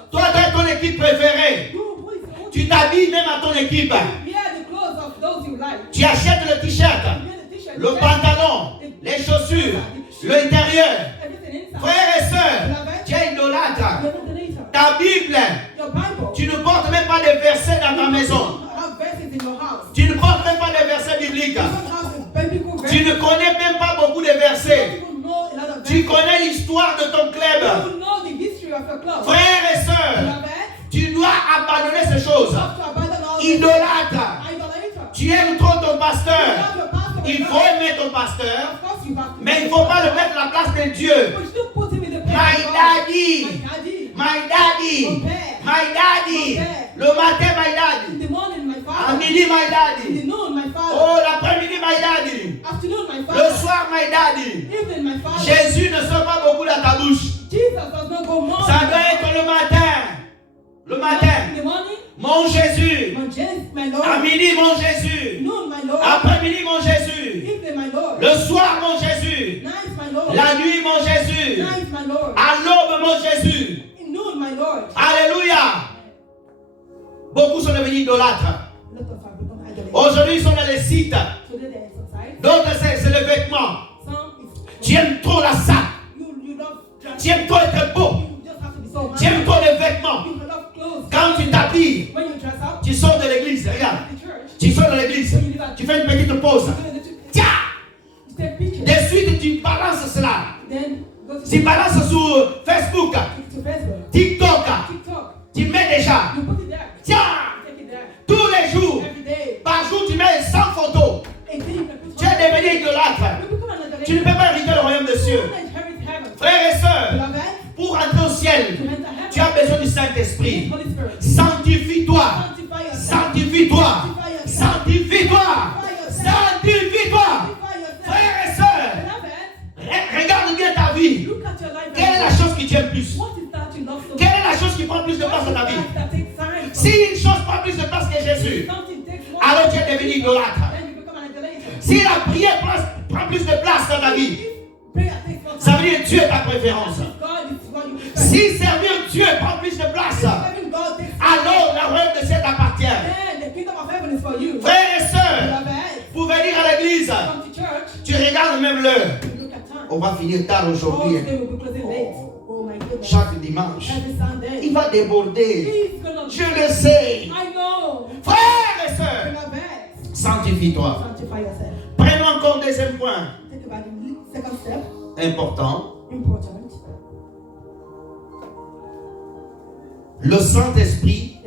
Toi, tu as ton équipe préférée. Tu t'habilles même à ton équipe. Tu achètes le t-shirt, le pantalon, les chaussures, l'intérieur. Frères et sœurs, tu es idolâtre. Ta Bible, tu ne portes même pas de versets dans ta maison. Tu ne portes même pas de versets bibliques. Tu ne connais même pas beaucoup de versets. Tu connais l'histoire de ton club. Frères et sœurs, tu dois abandonner ces choses. Idolâtre. Tu aimes trop ton pasteur. Il faut aimer ton pasteur, mais il ne faut pas le mettre à la place de Dieu. My daddy. My daddy. My daddy. Le matin, my daddy. À midi, my daddy. Oh, l'après-midi, my daddy. Le soir, my daddy. Jésus ne sort pas beaucoup dans ta bouche. Ça doit être le matin. Le matin. Mon Jésus. À midi, mon Jésus. Après-midi, mon Jésus. Le soir, mon Jésus. La nuit, mon Jésus. À l'aube, mon Jésus. Alléluia. Beaucoup sont devenus idolâtres. Aujourd'hui, ils sont dans les sites. D'autres, c'est le vêtement. Tu aimes trop la salle. Tu aimes trop être beau. Tu aimes trop les vêtements. Quand tu t'habilles, tu sors de l'église. Regarde. Tu sors de l'église. Tu fais une petite pause. Tiens. De suite, tu balances cela. Tu balances sur Facebook, TikTok. Tu mets déjà. Tiens. Tous les jours. Par jour, tu mets 100 photos. Tu es devenu idolâtre. Tu ne peux pas hériter le royaume des cieux. Frères et sœurs, pour entrer au ciel, tu as besoin du Saint-Esprit. Sanctifie-toi. Sanctifie-toi. Sanctifie-toi. Si la prière prend plus de place dans ta vie, ça veut dire Dieu est ta préférence. Si servir Dieu prend plus de place, alors la royaume de ciel t'appartient. Frères et sœurs, pour venir à l'église, tu regardes même l'heure. On va finir tard aujourd'hui. Chaque dimanche, il va déborder. Je le sais. Frères et sœurs, sanctifie-toi. Prenons encore deuxième point. Important. Le Saint-Esprit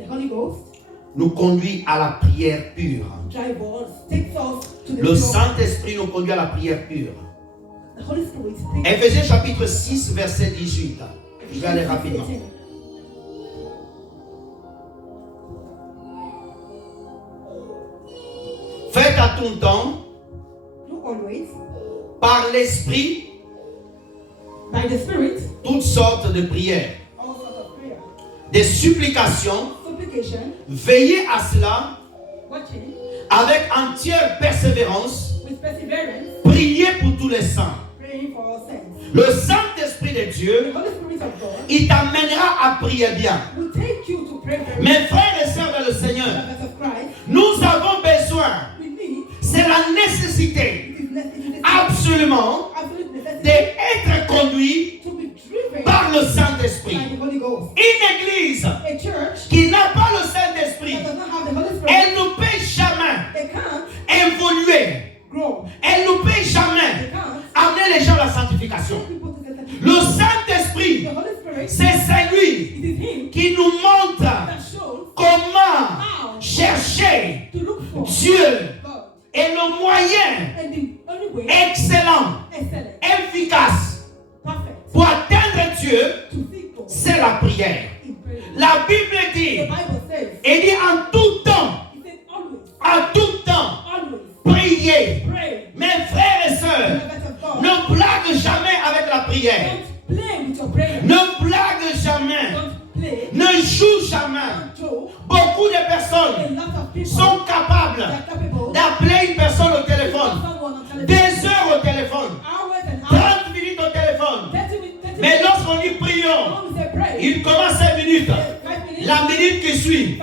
nous conduit à la prière pure. Le Saint-Esprit nous conduit à la prière pure. Éphésiens chapitre 6, verset 18. Je vais aller rapidement. Faites à tout temps, par l'Esprit, toutes sortes de prières, des supplications. Veillez à cela avec entière persévérance. Priez pour tous les saints. Le Saint-Esprit de Dieu, il t'amènera à prier bien. Mes frères et sœurs dans le Seigneur, nous avons besoin, c'est la nécessité absolument d'être conduit par le Saint-Esprit. Une église qui n'a pas le Saint-Esprit, elle ne peut jamais évoluer. Elle ne peut jamais amener les gens à la sanctification. Le Saint-Esprit, c'est celui qui nous montre comment chercher Dieu. Et le moyen excellent, efficace pour atteindre Dieu, c'est la prière. La Bible dit, elle dit en tout temps, priez. Mes frères et sœurs, ne blague jamais avec la prière. Ne blague jamais. Ne joue jamais. Beaucoup de personnes sont capables d'appeler une personne au téléphone, 2 heures au téléphone, 30 minutes au téléphone. Mais lorsqu'on dit prions, il commence 5 minutes. La minute qui suit,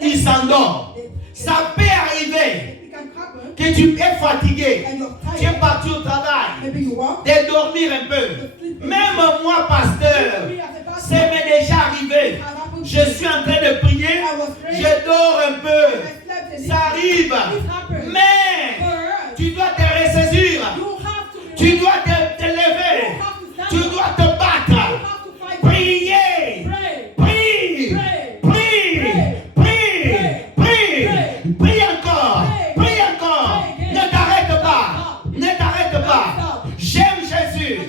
il s'endort. Ça peut arriver que tu es fatigué, tu es parti au travail, de dormir un peu. Même moi, pasteur, ça m'est déjà arrivé. Je suis en train de prier, je dors un peu. Ça arrive. Mais tu dois te ressaisir. Tu dois te lever. Tu dois te battre. Prier. Prie. Prie encore. Ne t'arrête pas. J'aime Jésus.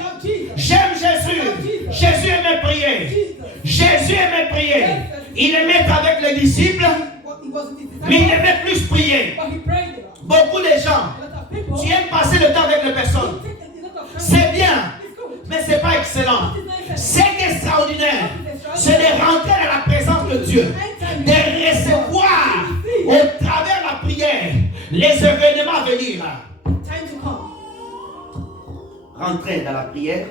Jésus aimait prier. Il aimait être avec les disciples, mais il aimait plus prier. Beaucoup de gens, tu aimes passer le temps avec les personnes. C'est bien, mais ce n'est pas excellent. C'est extraordinaire. C'est de rentrer dans la présence de Dieu, de recevoir au travers de la prière les événements à venir. Rentrer dans la prière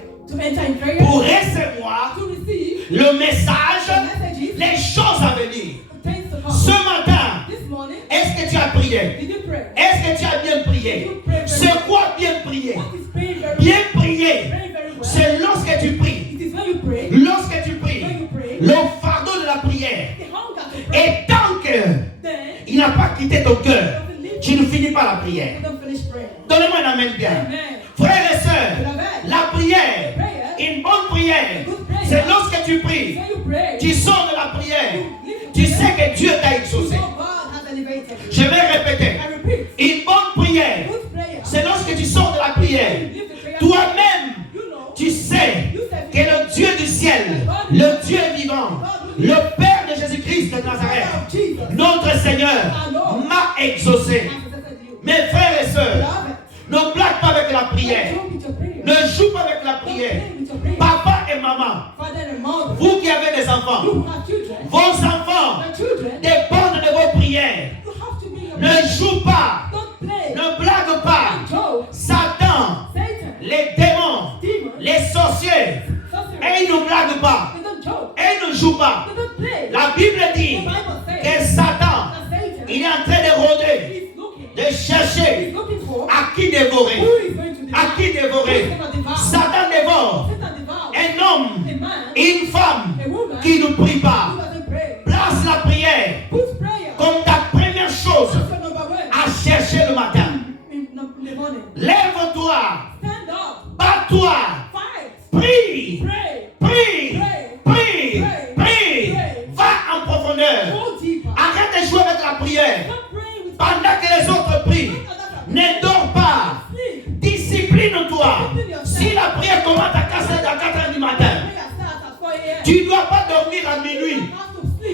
pour recevoir le message, les choses à venir. Ce matin, est-ce que tu as prié? Est-ce que tu as bien prié? C'est quoi bien prier? Bien prier, c'est lorsque tu pries. Lorsque tu pries, le fardeau de la prière. Et tant qu'il n'a pas quitté ton cœur, tu ne finis pas la prière. Donnez-moi un amen bien. Frères et sœurs, la prière, une bonne prière, c'est lorsque tu pries, tu sors de la prière, tu sais que Dieu t'a exaucé. Je vais répéter, une bonne prière, c'est lorsque tu sors de la prière, toi-même, tu sais que le Dieu du ciel, le Dieu vivant, le Père de Jésus-Christ de Nazareth, notre Seigneur, m'a exaucé. Mes frères et sœurs, ne blague pas avec la prière. Ne joue pas avec la prière. Papa et maman, vous qui avez des enfants, vos enfants dépendent de vos prières. Ne joue pas Ne blague pas. Satan, les démons, les sorciers, et ils ne blaguent pas. Et ne jouent pas. La Bible dit que Satan, il est en train de rôder, de chercher à qui dévorer. À qui dévorer. Satan dévore un homme, une femme qui ne prie pas. Place la prière comme ta première chose à chercher le matin. Lève-toi, bats-toi, prie, prie, prie, prie, va en profondeur. Arrête de jouer avec la prière pendant que les autres prient. Ne dors pas. Discipline-toi. Si la prière commence à 4h du matin, tu ne dois pas dormir à minuit.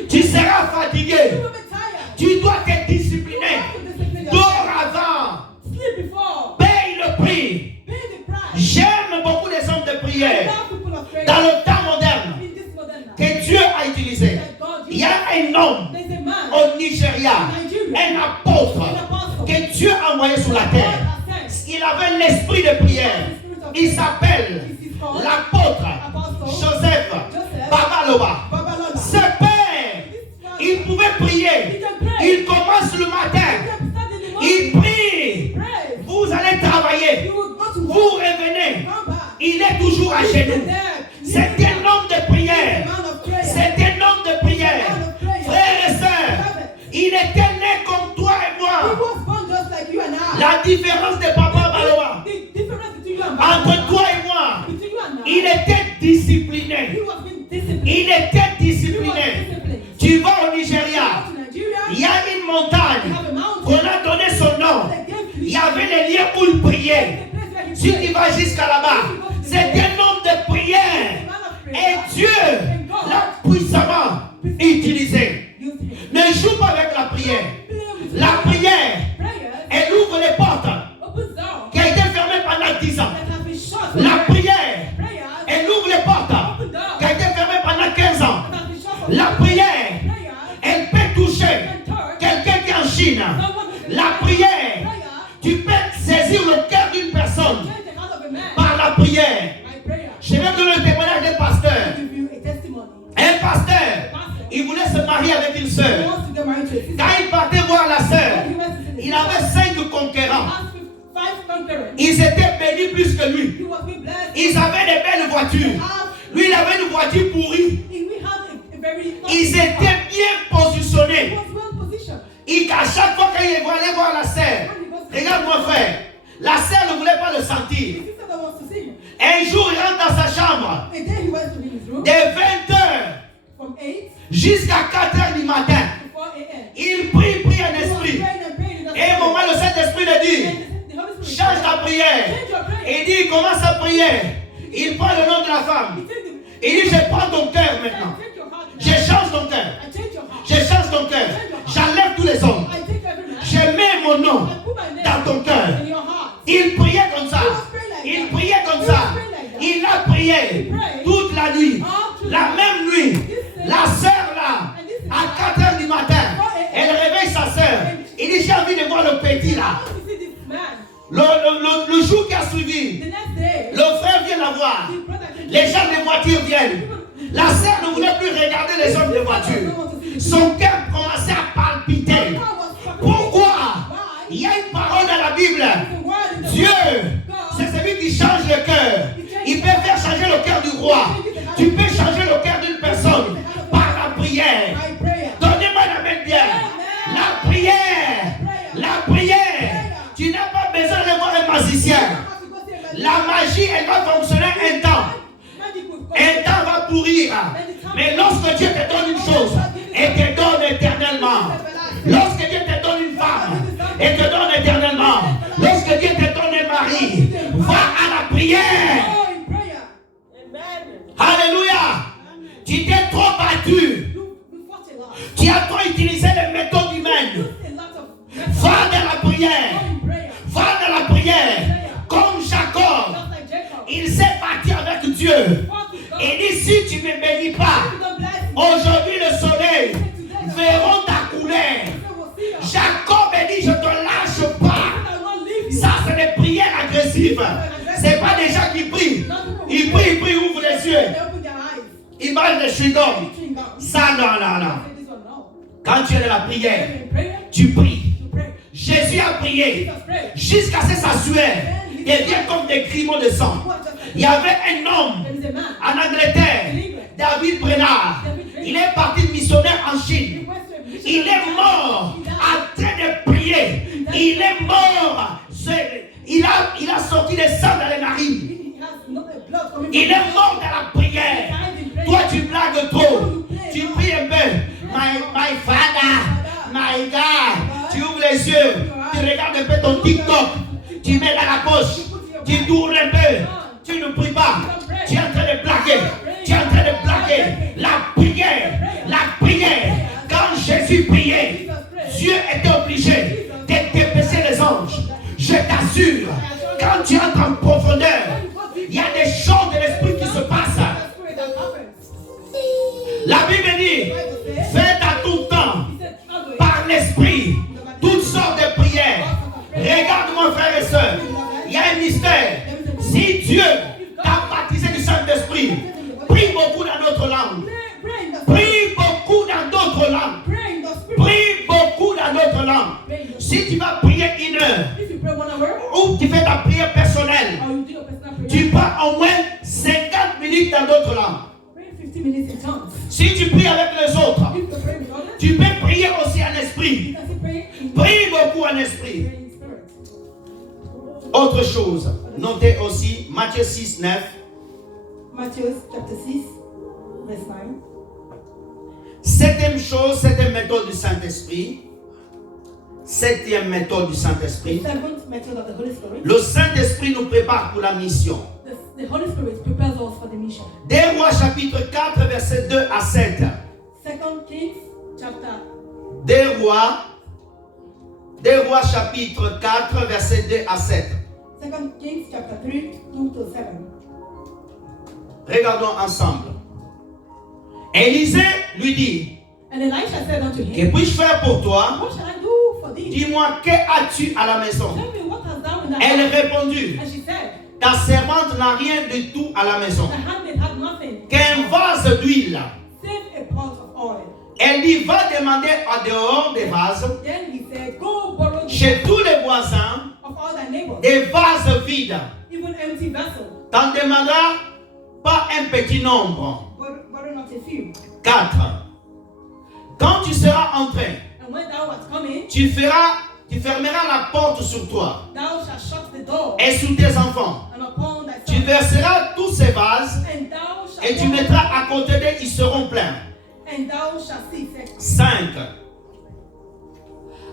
Tu seras fatigué. Tu dois te discipliner. Dors avant. Paye le prix. J'aime beaucoup les hommes de prière. Dans le temps moderne que Dieu a utilisé, il y a un homme au Nigeria, un apôtre que Dieu a envoyé sur la terre. Il avait l'esprit de prière. Il s'appelle l'apôtre Joseph Babaloba. Ce père, il pouvait prier. Il commence le matin. Il prie. Vous allez travailler. Vous revenez. Il est toujours à genoux. C'est un homme de prière. C'est un homme de prière. Frères et sœurs, il était né comme toi et moi. La différence de Papa Baloa entre toi et moi, il était discipliné. Il était discipliné. Tu vas au Nigeria, il y a une montagne qu'on a donné son nom. Il y avait les lieux où il priait. Si tu vas jusqu'à là-bas, c'est un homme de prière. Et Dieu l'a puissamment utilisé. Ne joue pas avec la prière. La prière, elle ouvre les portes qui ont été fermées pendant 10 ans. La prière, elle ouvre les portes qui ont été fermées pendant 15 ans. La prière, elle peut toucher quelqu'un qui est en Chine. La prière, tu peux saisir le cœur d'une personne par la prière. Je vais donner le témoignage d'un pasteur. Un pasteur, il voulait se marier avec une sœur. Quand il partait voir la sœur, il avait 5 conquérants. Ils étaient bénis plus que lui. Ils avaient des belles voitures. Lui, il avait une voiture pourrie. Ils étaient bien positionnés. Et à chaque fois qu'il allait voir la sœur, regarde mon frère, la sœur ne voulait pas le sentir. Un jour, il rentre dans sa chambre. De 20h jusqu'à 4h du matin. Il prie en esprit. Et à un moment, le Saint-Esprit le dit, change ta prière. Il dit, il commence à prier. Il prend le nom de la femme. Il dit, je prends ton cœur maintenant. Je change ton cœur. Je change ton cœur. J'enlève tous les hommes. Je mets mon nom dans ton cœur. Il priait comme ça. Il priait comme ça. Il a prié toute la nuit. La même nuit, la sœur là, à 4h du matin, elle réveille sa sœur. Il dit, j'ai envie de voir le petit là. Le jour qui a suivi, le frère vient la voir. Les gens des voitures viennent. La sœur ne voulait plus regarder les hommes des voitures. Son cœur commençait à palpiter. Pourquoi? Il y a une parole dans la Bible. Dieu, c'est celui qui change le cœur. Il peut faire changer le cœur du roi. Tu peux changer le cœur d'une personne par la prière. Donnez-moi la main bien. La prière. La prière. Tu n'as pas besoin de voir un magicien. La magie, elle va fonctionner un temps. Un temps va pourrir. Mais lorsque Dieu te donne une chose et te donne éternellement. Lorsque Dieu te donne une femme et te donne éternellement. Lorsque Dieu te donne un mari, va à la prière. Alléluia. Tu t'es trop battu. Tu as trop utilisé les méthodes humaines. Va dans la prière. Va dans la prière. Comme Jacob. Il s'est battu avec Dieu. Et dit, si tu ne me bénis pas, aujourd'hui le soleil verra ta couleur. Jacob dit, je ne te lâche pas. agressifs. Ce n'est pas des gens qui prient. Ils prient, ouvrent les yeux. Ils mangent des chewing-gums. Ça, non. Quand tu es dans la prière, tu pries. Jésus a prié jusqu'à ce que sa sueur devienne comme des grimauds de sang. Il y avait un homme en Angleterre, David Brainerd. Il est parti missionnaire en Chine. Il est mort en train de prier. Il est mort. Il a sorti le sang dans les narines. Il est mort dans la prière. Toi, tu blagues trop. Tu pries un peu. My father, my God. Tu ouvres les yeux. Tu regardes un peu ton TikTok. Tu mets dans la poche. Tu tournes un peu. Tu ne pries pas. Tu es en train de blaguer. Tu es en train de blaguer. La prière. La prière. Quand Jésus priait, Dieu était obligé de dépêcher les anges. Je t'assure, quand tu entres en profondeur, il y a des choses de l'esprit qui se passent. La Bible dit, faites à tout temps, par l'esprit, toutes sortes de prières. Regarde mon frère et soeur, il y a un mystère. Si Dieu t'a baptisé du Saint-Esprit, prie beaucoup dans notre langue. Prie beaucoup dans d'autres langues. Prie beaucoup dans d'autres langues. Si tu vas prier 1 heure, ou tu fais ta prière personnelle, tu prends au moins 50 minutes dans d'autres langues. Si tu pries avec les autres, tu peux prier aussi en esprit. Prie beaucoup en esprit. Autre chose, notez aussi Matthieu 6, 9. Matthieu chapter 6, verse 9. Septième chose, septième méthode du Saint-Esprit. Septième méthode du Saint-Esprit. Le Saint-Esprit nous prépare pour la mission. The Holy Spirit prepares us for the mission. 2 Rois chapitre 4, verset 2 à 7. 2 Kings chapter 2 Rois chapitre 4, verset 2 à 7. 2 Kings chapter 3, 2 to 7. Regardons ensemble. Élisée lui dit, And Elisha said unto him, que puis-je faire pour toi? What shall I do for thee? Dis-moi, que as-tu à la maison? Tell me, what hast thou in thy Elle house? répondit, And she said, ta servante n'a rien du tout à la maison, the handmaid had nothing qu'un vase d'huile. save a pot of oil. Elle dit, va demander à dehors des vases, Then he said, Go borrow the chez tous les voisins, of all thy neighbors, des vases vides. even empty vessels, T'en demanderas pas un petit nombre. borrow not a few. 4. Quand tu seras entré, And when thou art coming, tu fermeras la porte sur toi thou shalt shut the door, et sur tes enfants. and upon thy Tu son, verseras tous ces vases and thou shalt et tu mettras à côté d'eux, ils seront pleins. and thou shalt see. 5.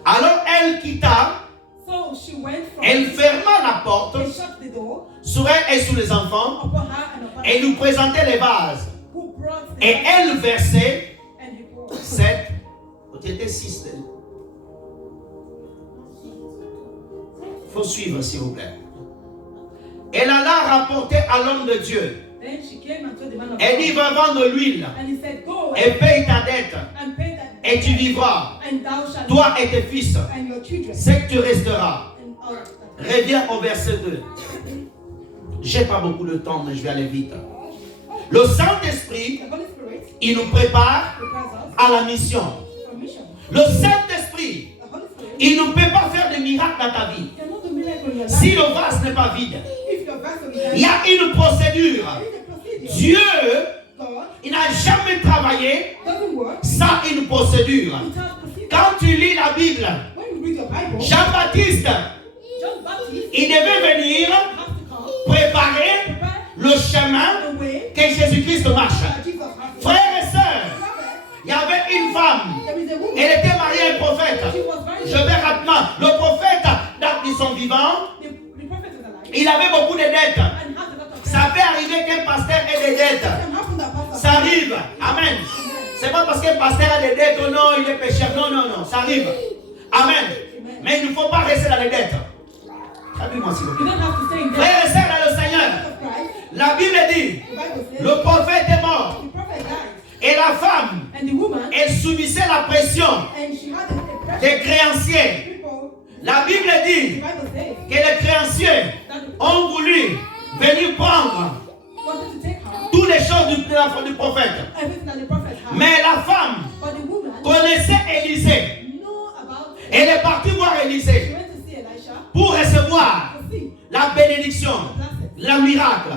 Alors elle quitta, So she went from elle ferma la porte and shut the door sur elle et sur les enfants upon her and upon et her, nous présentait les vases. who brought the Et elle versait and he brought 7. Tu étais 6. Il faut suivre, s'il vous plaît. Elle alla rapporter à l'homme de Dieu. Then she came and told the man of Elle dit, God, va vendre l'huile and he said, Go et away paye ta dette and pay that et tu vivras, and thou shalt toi et tes fils, and your children c'est que tu resteras. and all that. Reviens au verset 2. J'ai pas beaucoup de temps, mais je vais aller vite. Le Saint-Esprit, The Holy Spirit il nous prépare prepares us à la mission. for mission. Le Saint-Esprit, The Holy Spirit il ne peut pas faire de miracles dans ta vie cannot do miracle in your si life le vase n'est pas vide. if your vessel is Il y empty. a une procédure. There is a procedure. Dieu, God il n'a jamais travaillé doesn't work sans une procédure. without procedure. Quand tu lis la Bible, When you read your Bible, Jean-Baptiste, John Baptist il devait venir has to come, préparer prepare le chemin the way que Jésus-Christ marche. that Jesus has to Frères et sœurs, Beloved, il y avait une femme, there is a woman. elle était mariée à un prophète. She was very Je vais rapidement. Le prophète, dans son vivant, the prophet was alive il avait beaucoup de dettes. and has a lot of Ça peut arriver qu'un pasteur ait des dettes. can happen that pastor Ça arrive. Amen. C'est pas parce qu'un pasteur a des dettes, non, il est pécheur. Non, non, non. Ça arrive. Amen. Mais il ne faut pas rester dans les dettes. Appuyez-moi s'il vous You plaît. don't have to stay in debt. Frères et sœurs dans le Seigneur, of Christ. la Bible dit, The Bible says le prophète est mort. the prophet died Et la femme, and the woman elle subissait la pression and she had a pressure. des créanciers. People, La Bible the dit Bible says que les créanciers that the ont venir prendre toutes les choses du prophète. Mais la femme connaissait Élisée. Elle est partie voir Élisée pour recevoir la bénédiction, le miracle.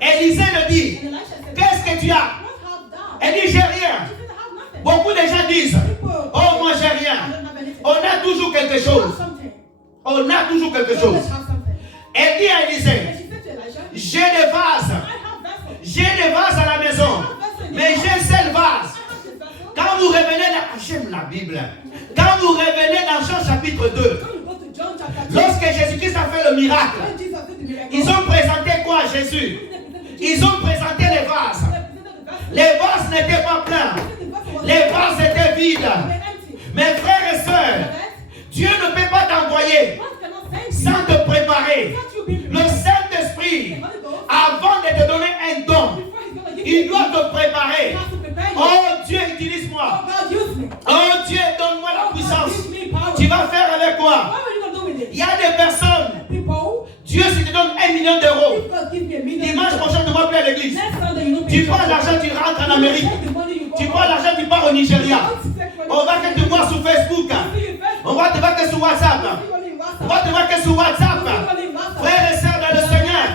Élisée lui dit, qu'est-ce que tu as? Elle dit, j'ai rien. Beaucoup de gens disent, oh moi j'ai rien. On a toujours quelque chose. On a toujours quelque chose. Elle dit à Élisée, j'ai des vases. J'ai des vases à la maison. Mais j'ai un seul vase. Quand vous revenez dans... J'aime la Bible. Quand vous revenez dans Jean chapitre 2, lorsque Jésus-Christ a fait le miracle, ils ont présenté quoi à Jésus? Ils ont présenté les vases. Les vases n'étaient pas pleins. Les vases étaient vides. Mes frères et sœurs, Dieu ne peut pas t'envoyer sans te préparer. Le Saint-Esprit, avant de te donner un don, il doit te préparer. Oh Dieu, utilise-moi. Oh Dieu, donne-moi la puissance. Tu vas faire avec quoi? Il y a des personnes. Dieu, si tu donnes 1 million d'euros, dimanche prochain, tu ne vas plus à l'église. Tu prends l'argent, tu rentres en Amérique. Tu prends l'argent, tu pars au Nigeria. On va que te voir sur Facebook. On va te voir que sur WhatsApp. On va te voir que sur WhatsApp. Frères et sœurs dans le Seigneur.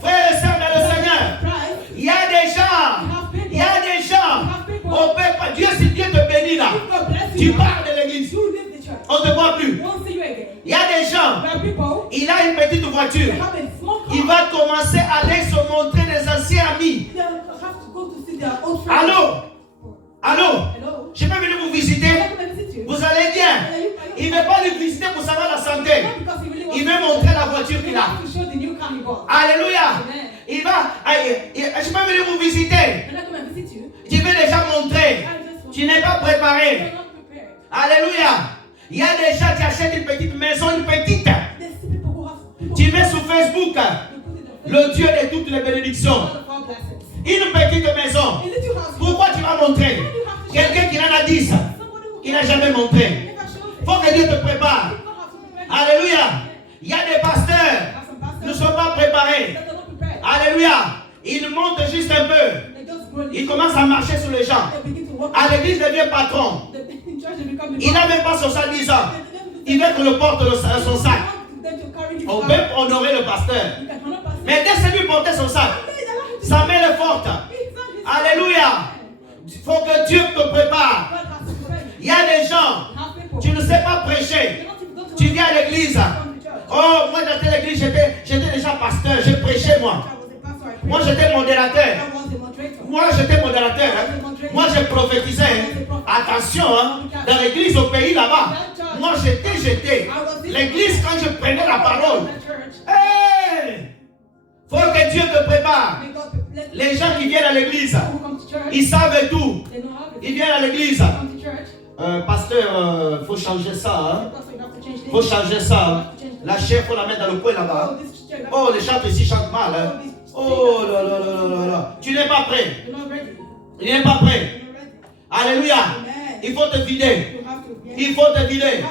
Frères et sœurs dans le Seigneur. Il y a des gens. Il y a des gens. On peut pas. Dieu, si Dieu te bénit là, tu pars de l'église. On ne te voit plus. Il y a des gens. Il a une petite voiture. Il va commencer à aller se montrer des anciens amis. Allô? Allô? Je peux venir vous visiter. Vous allez bien. Il ne veut pas lui visiter pour savoir la santé. Il veut montrer la voiture qu'il a. Alléluia. Il va. Je peux venir vous visiter. Je vais déjà montrer. Tu n'es pas préparé. Alléluia. Il y a des gens qui achètent une petite maison, une petite. Tu mets sur Facebook le Dieu de toutes les bénédictions. Une petite maison. Pourquoi tu vas montrer? Quelqu'un qui en a 10, qui n'a jamais montré. Il faut que Dieu te prépare. Alléluia. Il y a des pasteurs qui ne sont pas préparés. Alléluia. Ils montent juste un peu. Ils commencent à marcher sur les gens. À l'église, il devient patron. Il n'a même pas 70 ans. Il veut qu'on le porte son sac. On peut honorer le pasteur. Mais dès que lui porter son sac, sa main est forte. Alléluia. Il faut que Dieu te prépare. Il y a des gens, tu ne sais pas prêcher. Tu viens à l'église. Oh, moi dans telle église, j'étais déjà pasteur. Je prêchais moi. Moi j'étais modérateur. Moi j'étais modérateur. Moi je prophétisais. Attention, hein, dans l'église au pays là-bas. Moi j'étais. L'église quand je prenais la parole. Hey! Faut que Dieu te prépare. Les gens qui viennent à l'église, ils savent tout. Ils viennent à l'église. Pasteur, faut changer ça. Hein? Faut changer ça. La chair, faut la mettre dans le coin là-bas. Oh, les chantres ici chantent mal. Hein? Oh là là là là là. Tu n'es pas prêt. Tu n'es pas prêt. Alléluia. Il faut te vider. Il faut te vider.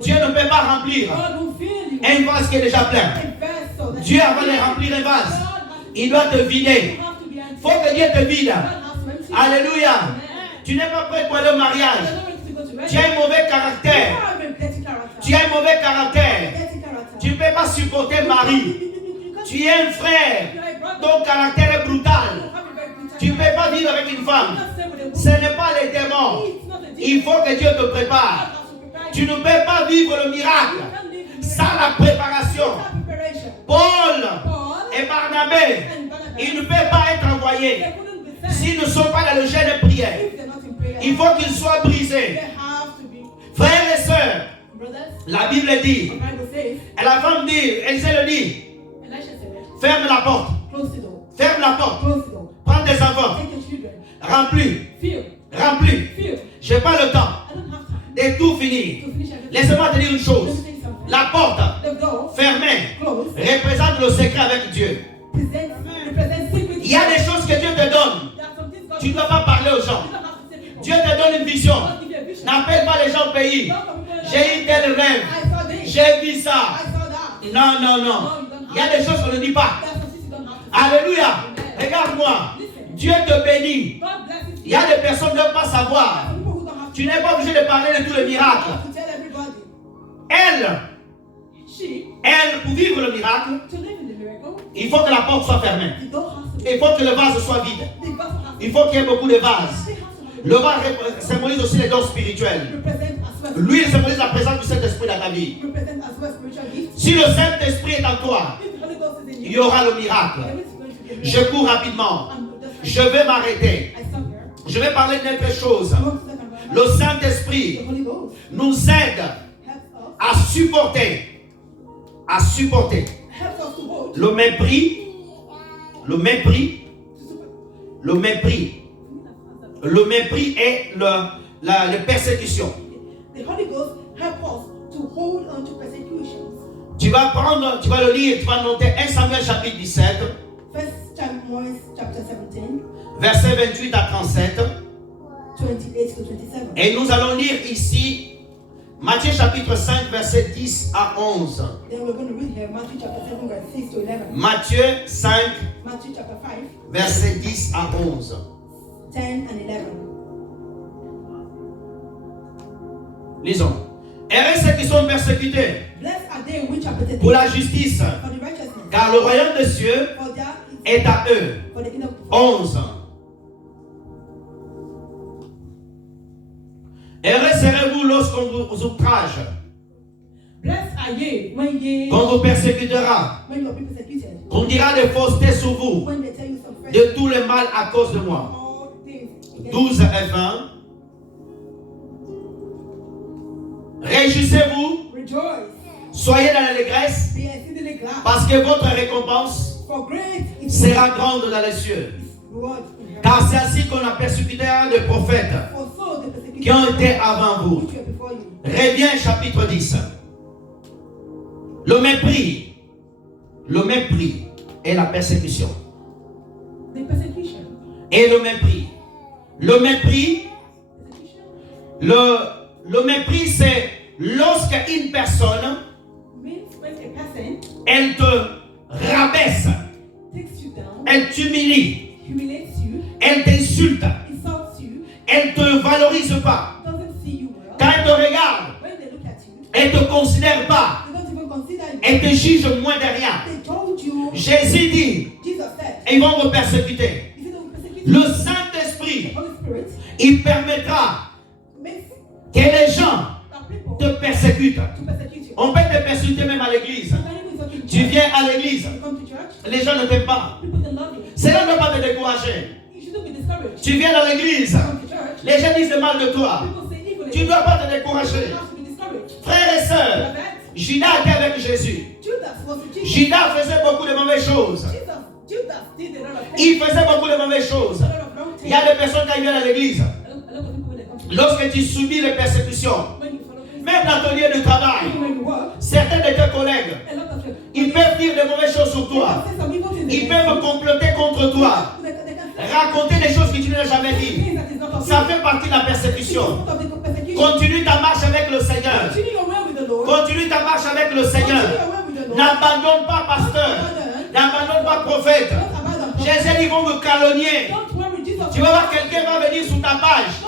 Dieu ne peut pas remplir un vase qui est déjà plein. Dieu, avant de remplir un vase, il doit te vider. Il faut que Dieu te vide. Alléluia. Tu n'es pas prêt pour aller au mariage. Tu as un mauvais caractère. Tu as un mauvais caractère. Tu ne peux pas supporter Marie. Tu es un frère. Ton caractère est brutal. Tu ne peux pas vivre avec une femme. Ce n'est pas les démons. Il faut que Dieu te prépare. Tu ne peux pas vivre le miracle sans la préparation. Paul et Barnabé, ils ne peuvent pas être envoyés s'ils ne sont pas dans le jeûne de prière. Il faut qu'ils soient brisés. Frères et sœurs, la Bible dit, et la femme dit, Élisée le dit, ferme la porte. Ferme la porte. Prends tes enfants. Remplis. Remplis. Je n'ai pas le temps de tout finir. Laisse-moi te dire une chose. La porte fermée représente le secret avec Dieu. Il y a des choses que Dieu te donne. Tu ne dois pas parler aux gens. Dieu te donne une vision. N'appelle pas les gens au pays. J'ai eu tel rêve. J'ai vu ça. Non, non, non. Il y a des choses qu'on ne dit pas. Alléluia. Regarde-moi. Dieu te bénit. Il y a des personnes qui ne peuvent pas savoir. Tu n'es pas obligé de parler de tous les miracles. Elle, pour vivre le miracle, il faut que la porte soit fermée. Il faut que le vase soit vide. Il faut qu'il y ait beaucoup de vases. Le vase symbolise aussi les dons spirituels. L'huile symbolise la présence du Saint-Esprit dans ta vie. Si le Saint-Esprit est en toi, il y aura le miracle. Je cours rapidement. Je vais m'arrêter. Je vais parler d'une autre chose. Le Saint-Esprit nous aide à supporter le mépris, et les persécutions. Tu vas le lire, tu vas noter 1 Samuel chapitre 17, verset 28 à 37. Et nous allons lire ici Matthieu chapitre 5, verset 10 à 11. Matthieu 5, verset 10 à 11. 10 and 11. Lisons. Heureux ceux qui sont persécutés pour la justice, car le royaume des cieux est à eux. 11. Heureux serez-vous lorsqu'on vous outrage, qu'on vous persécutera, qu'on dira des faussetés sur vous, de tout le mal à cause de moi. 12 et 20. Réjouissez-vous, soyez dans l'allégresse, parce que votre récompense sera grande dans les cieux. Car c'est ainsi qu'on a persécuté des prophètes qui ont été avant vous. Reviens chapitre 10. Le mépris et la persécution. Et le mépris. Le mépris, c'est lorsque une personne, elle te rabaisse, elle t'humilie, elle t'insulte, elle ne te valorise pas. Quand elle te regarde, elle ne te considère pas, elle te juge moins de rien. Jésus dit, ils vont vous persécuter. Le Saint-Esprit, il permettra que les gens te persécutent. On peut te persécuter même à l'église. Tu viens à l'église, les gens ne t'aiment pas. Cela ne doit pas te décourager. Tu viens dans l'église, les gens disent mal de toi. Tu ne dois pas te décourager. Frères et sœurs, Judas était avec Jésus. Judas faisait beaucoup de mauvaises choses. Il faisait beaucoup de mauvaises choses. Il y a des personnes qui viennent à l'église. Lorsque tu subis les persécutions, même dans ton lieu de travail, certains de tes collègues, ils peuvent dire de mauvaises choses sur toi. Ils peuvent comploter contre toi. Raconter des choses que tu n'as jamais dit. Ça fait partie de la persécution. Continue ta marche avec le Seigneur. Continue ta marche avec le Seigneur. N'abandonne pas pasteur. N'abandonne pas prophète. Jésus, ils vont me calomnier. Tu vas voir, quelqu'un va venir sur ta page,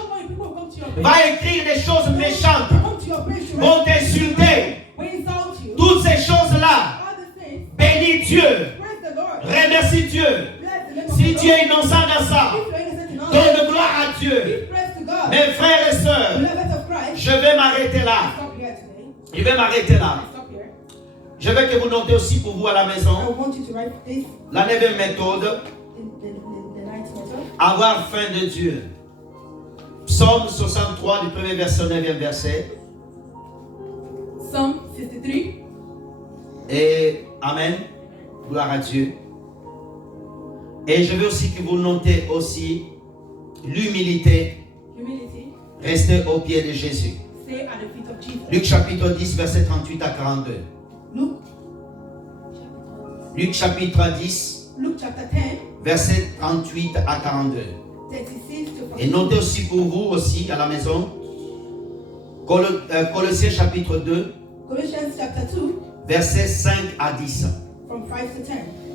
va écrire des choses méchantes, vont t'insulter. Toutes ces choses-là, bénis Dieu, remercie Dieu. Si tu es innocent dans ça, donne gloire à Dieu. Mes frères et sœurs, je vais m'arrêter là. Je vais m'arrêter là. Je veux que vous notez aussi pour vous à la maison la 9e méthode. Avoir faim de Dieu. Psaume 63 du premier verset au 9e verset. Psalm 63. Et Amen. Gloire à Dieu. Et je veux aussi que vous notez aussi l'humilité. Restez au pied de Jésus. Luc chapitre 10 verset 38 à 42. Luc chapitre 10 verset 38 à 42. Et notez aussi pour vous aussi à la maison Colossiens chapitre 2 verset 5 à 10.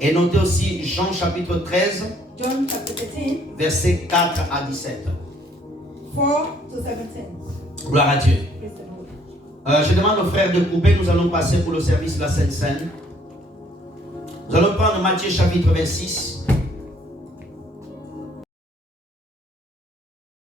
Et notez aussi Jean chapitre 13, John chapter 13, versets 4 à 17. 4 to 17. Gloire à Dieu. Praise the Lord. Je demande aux frères de couper, nous allons passer pour le service de la Sainte Seine. Nous allons prendre Matthieu chapitre 26.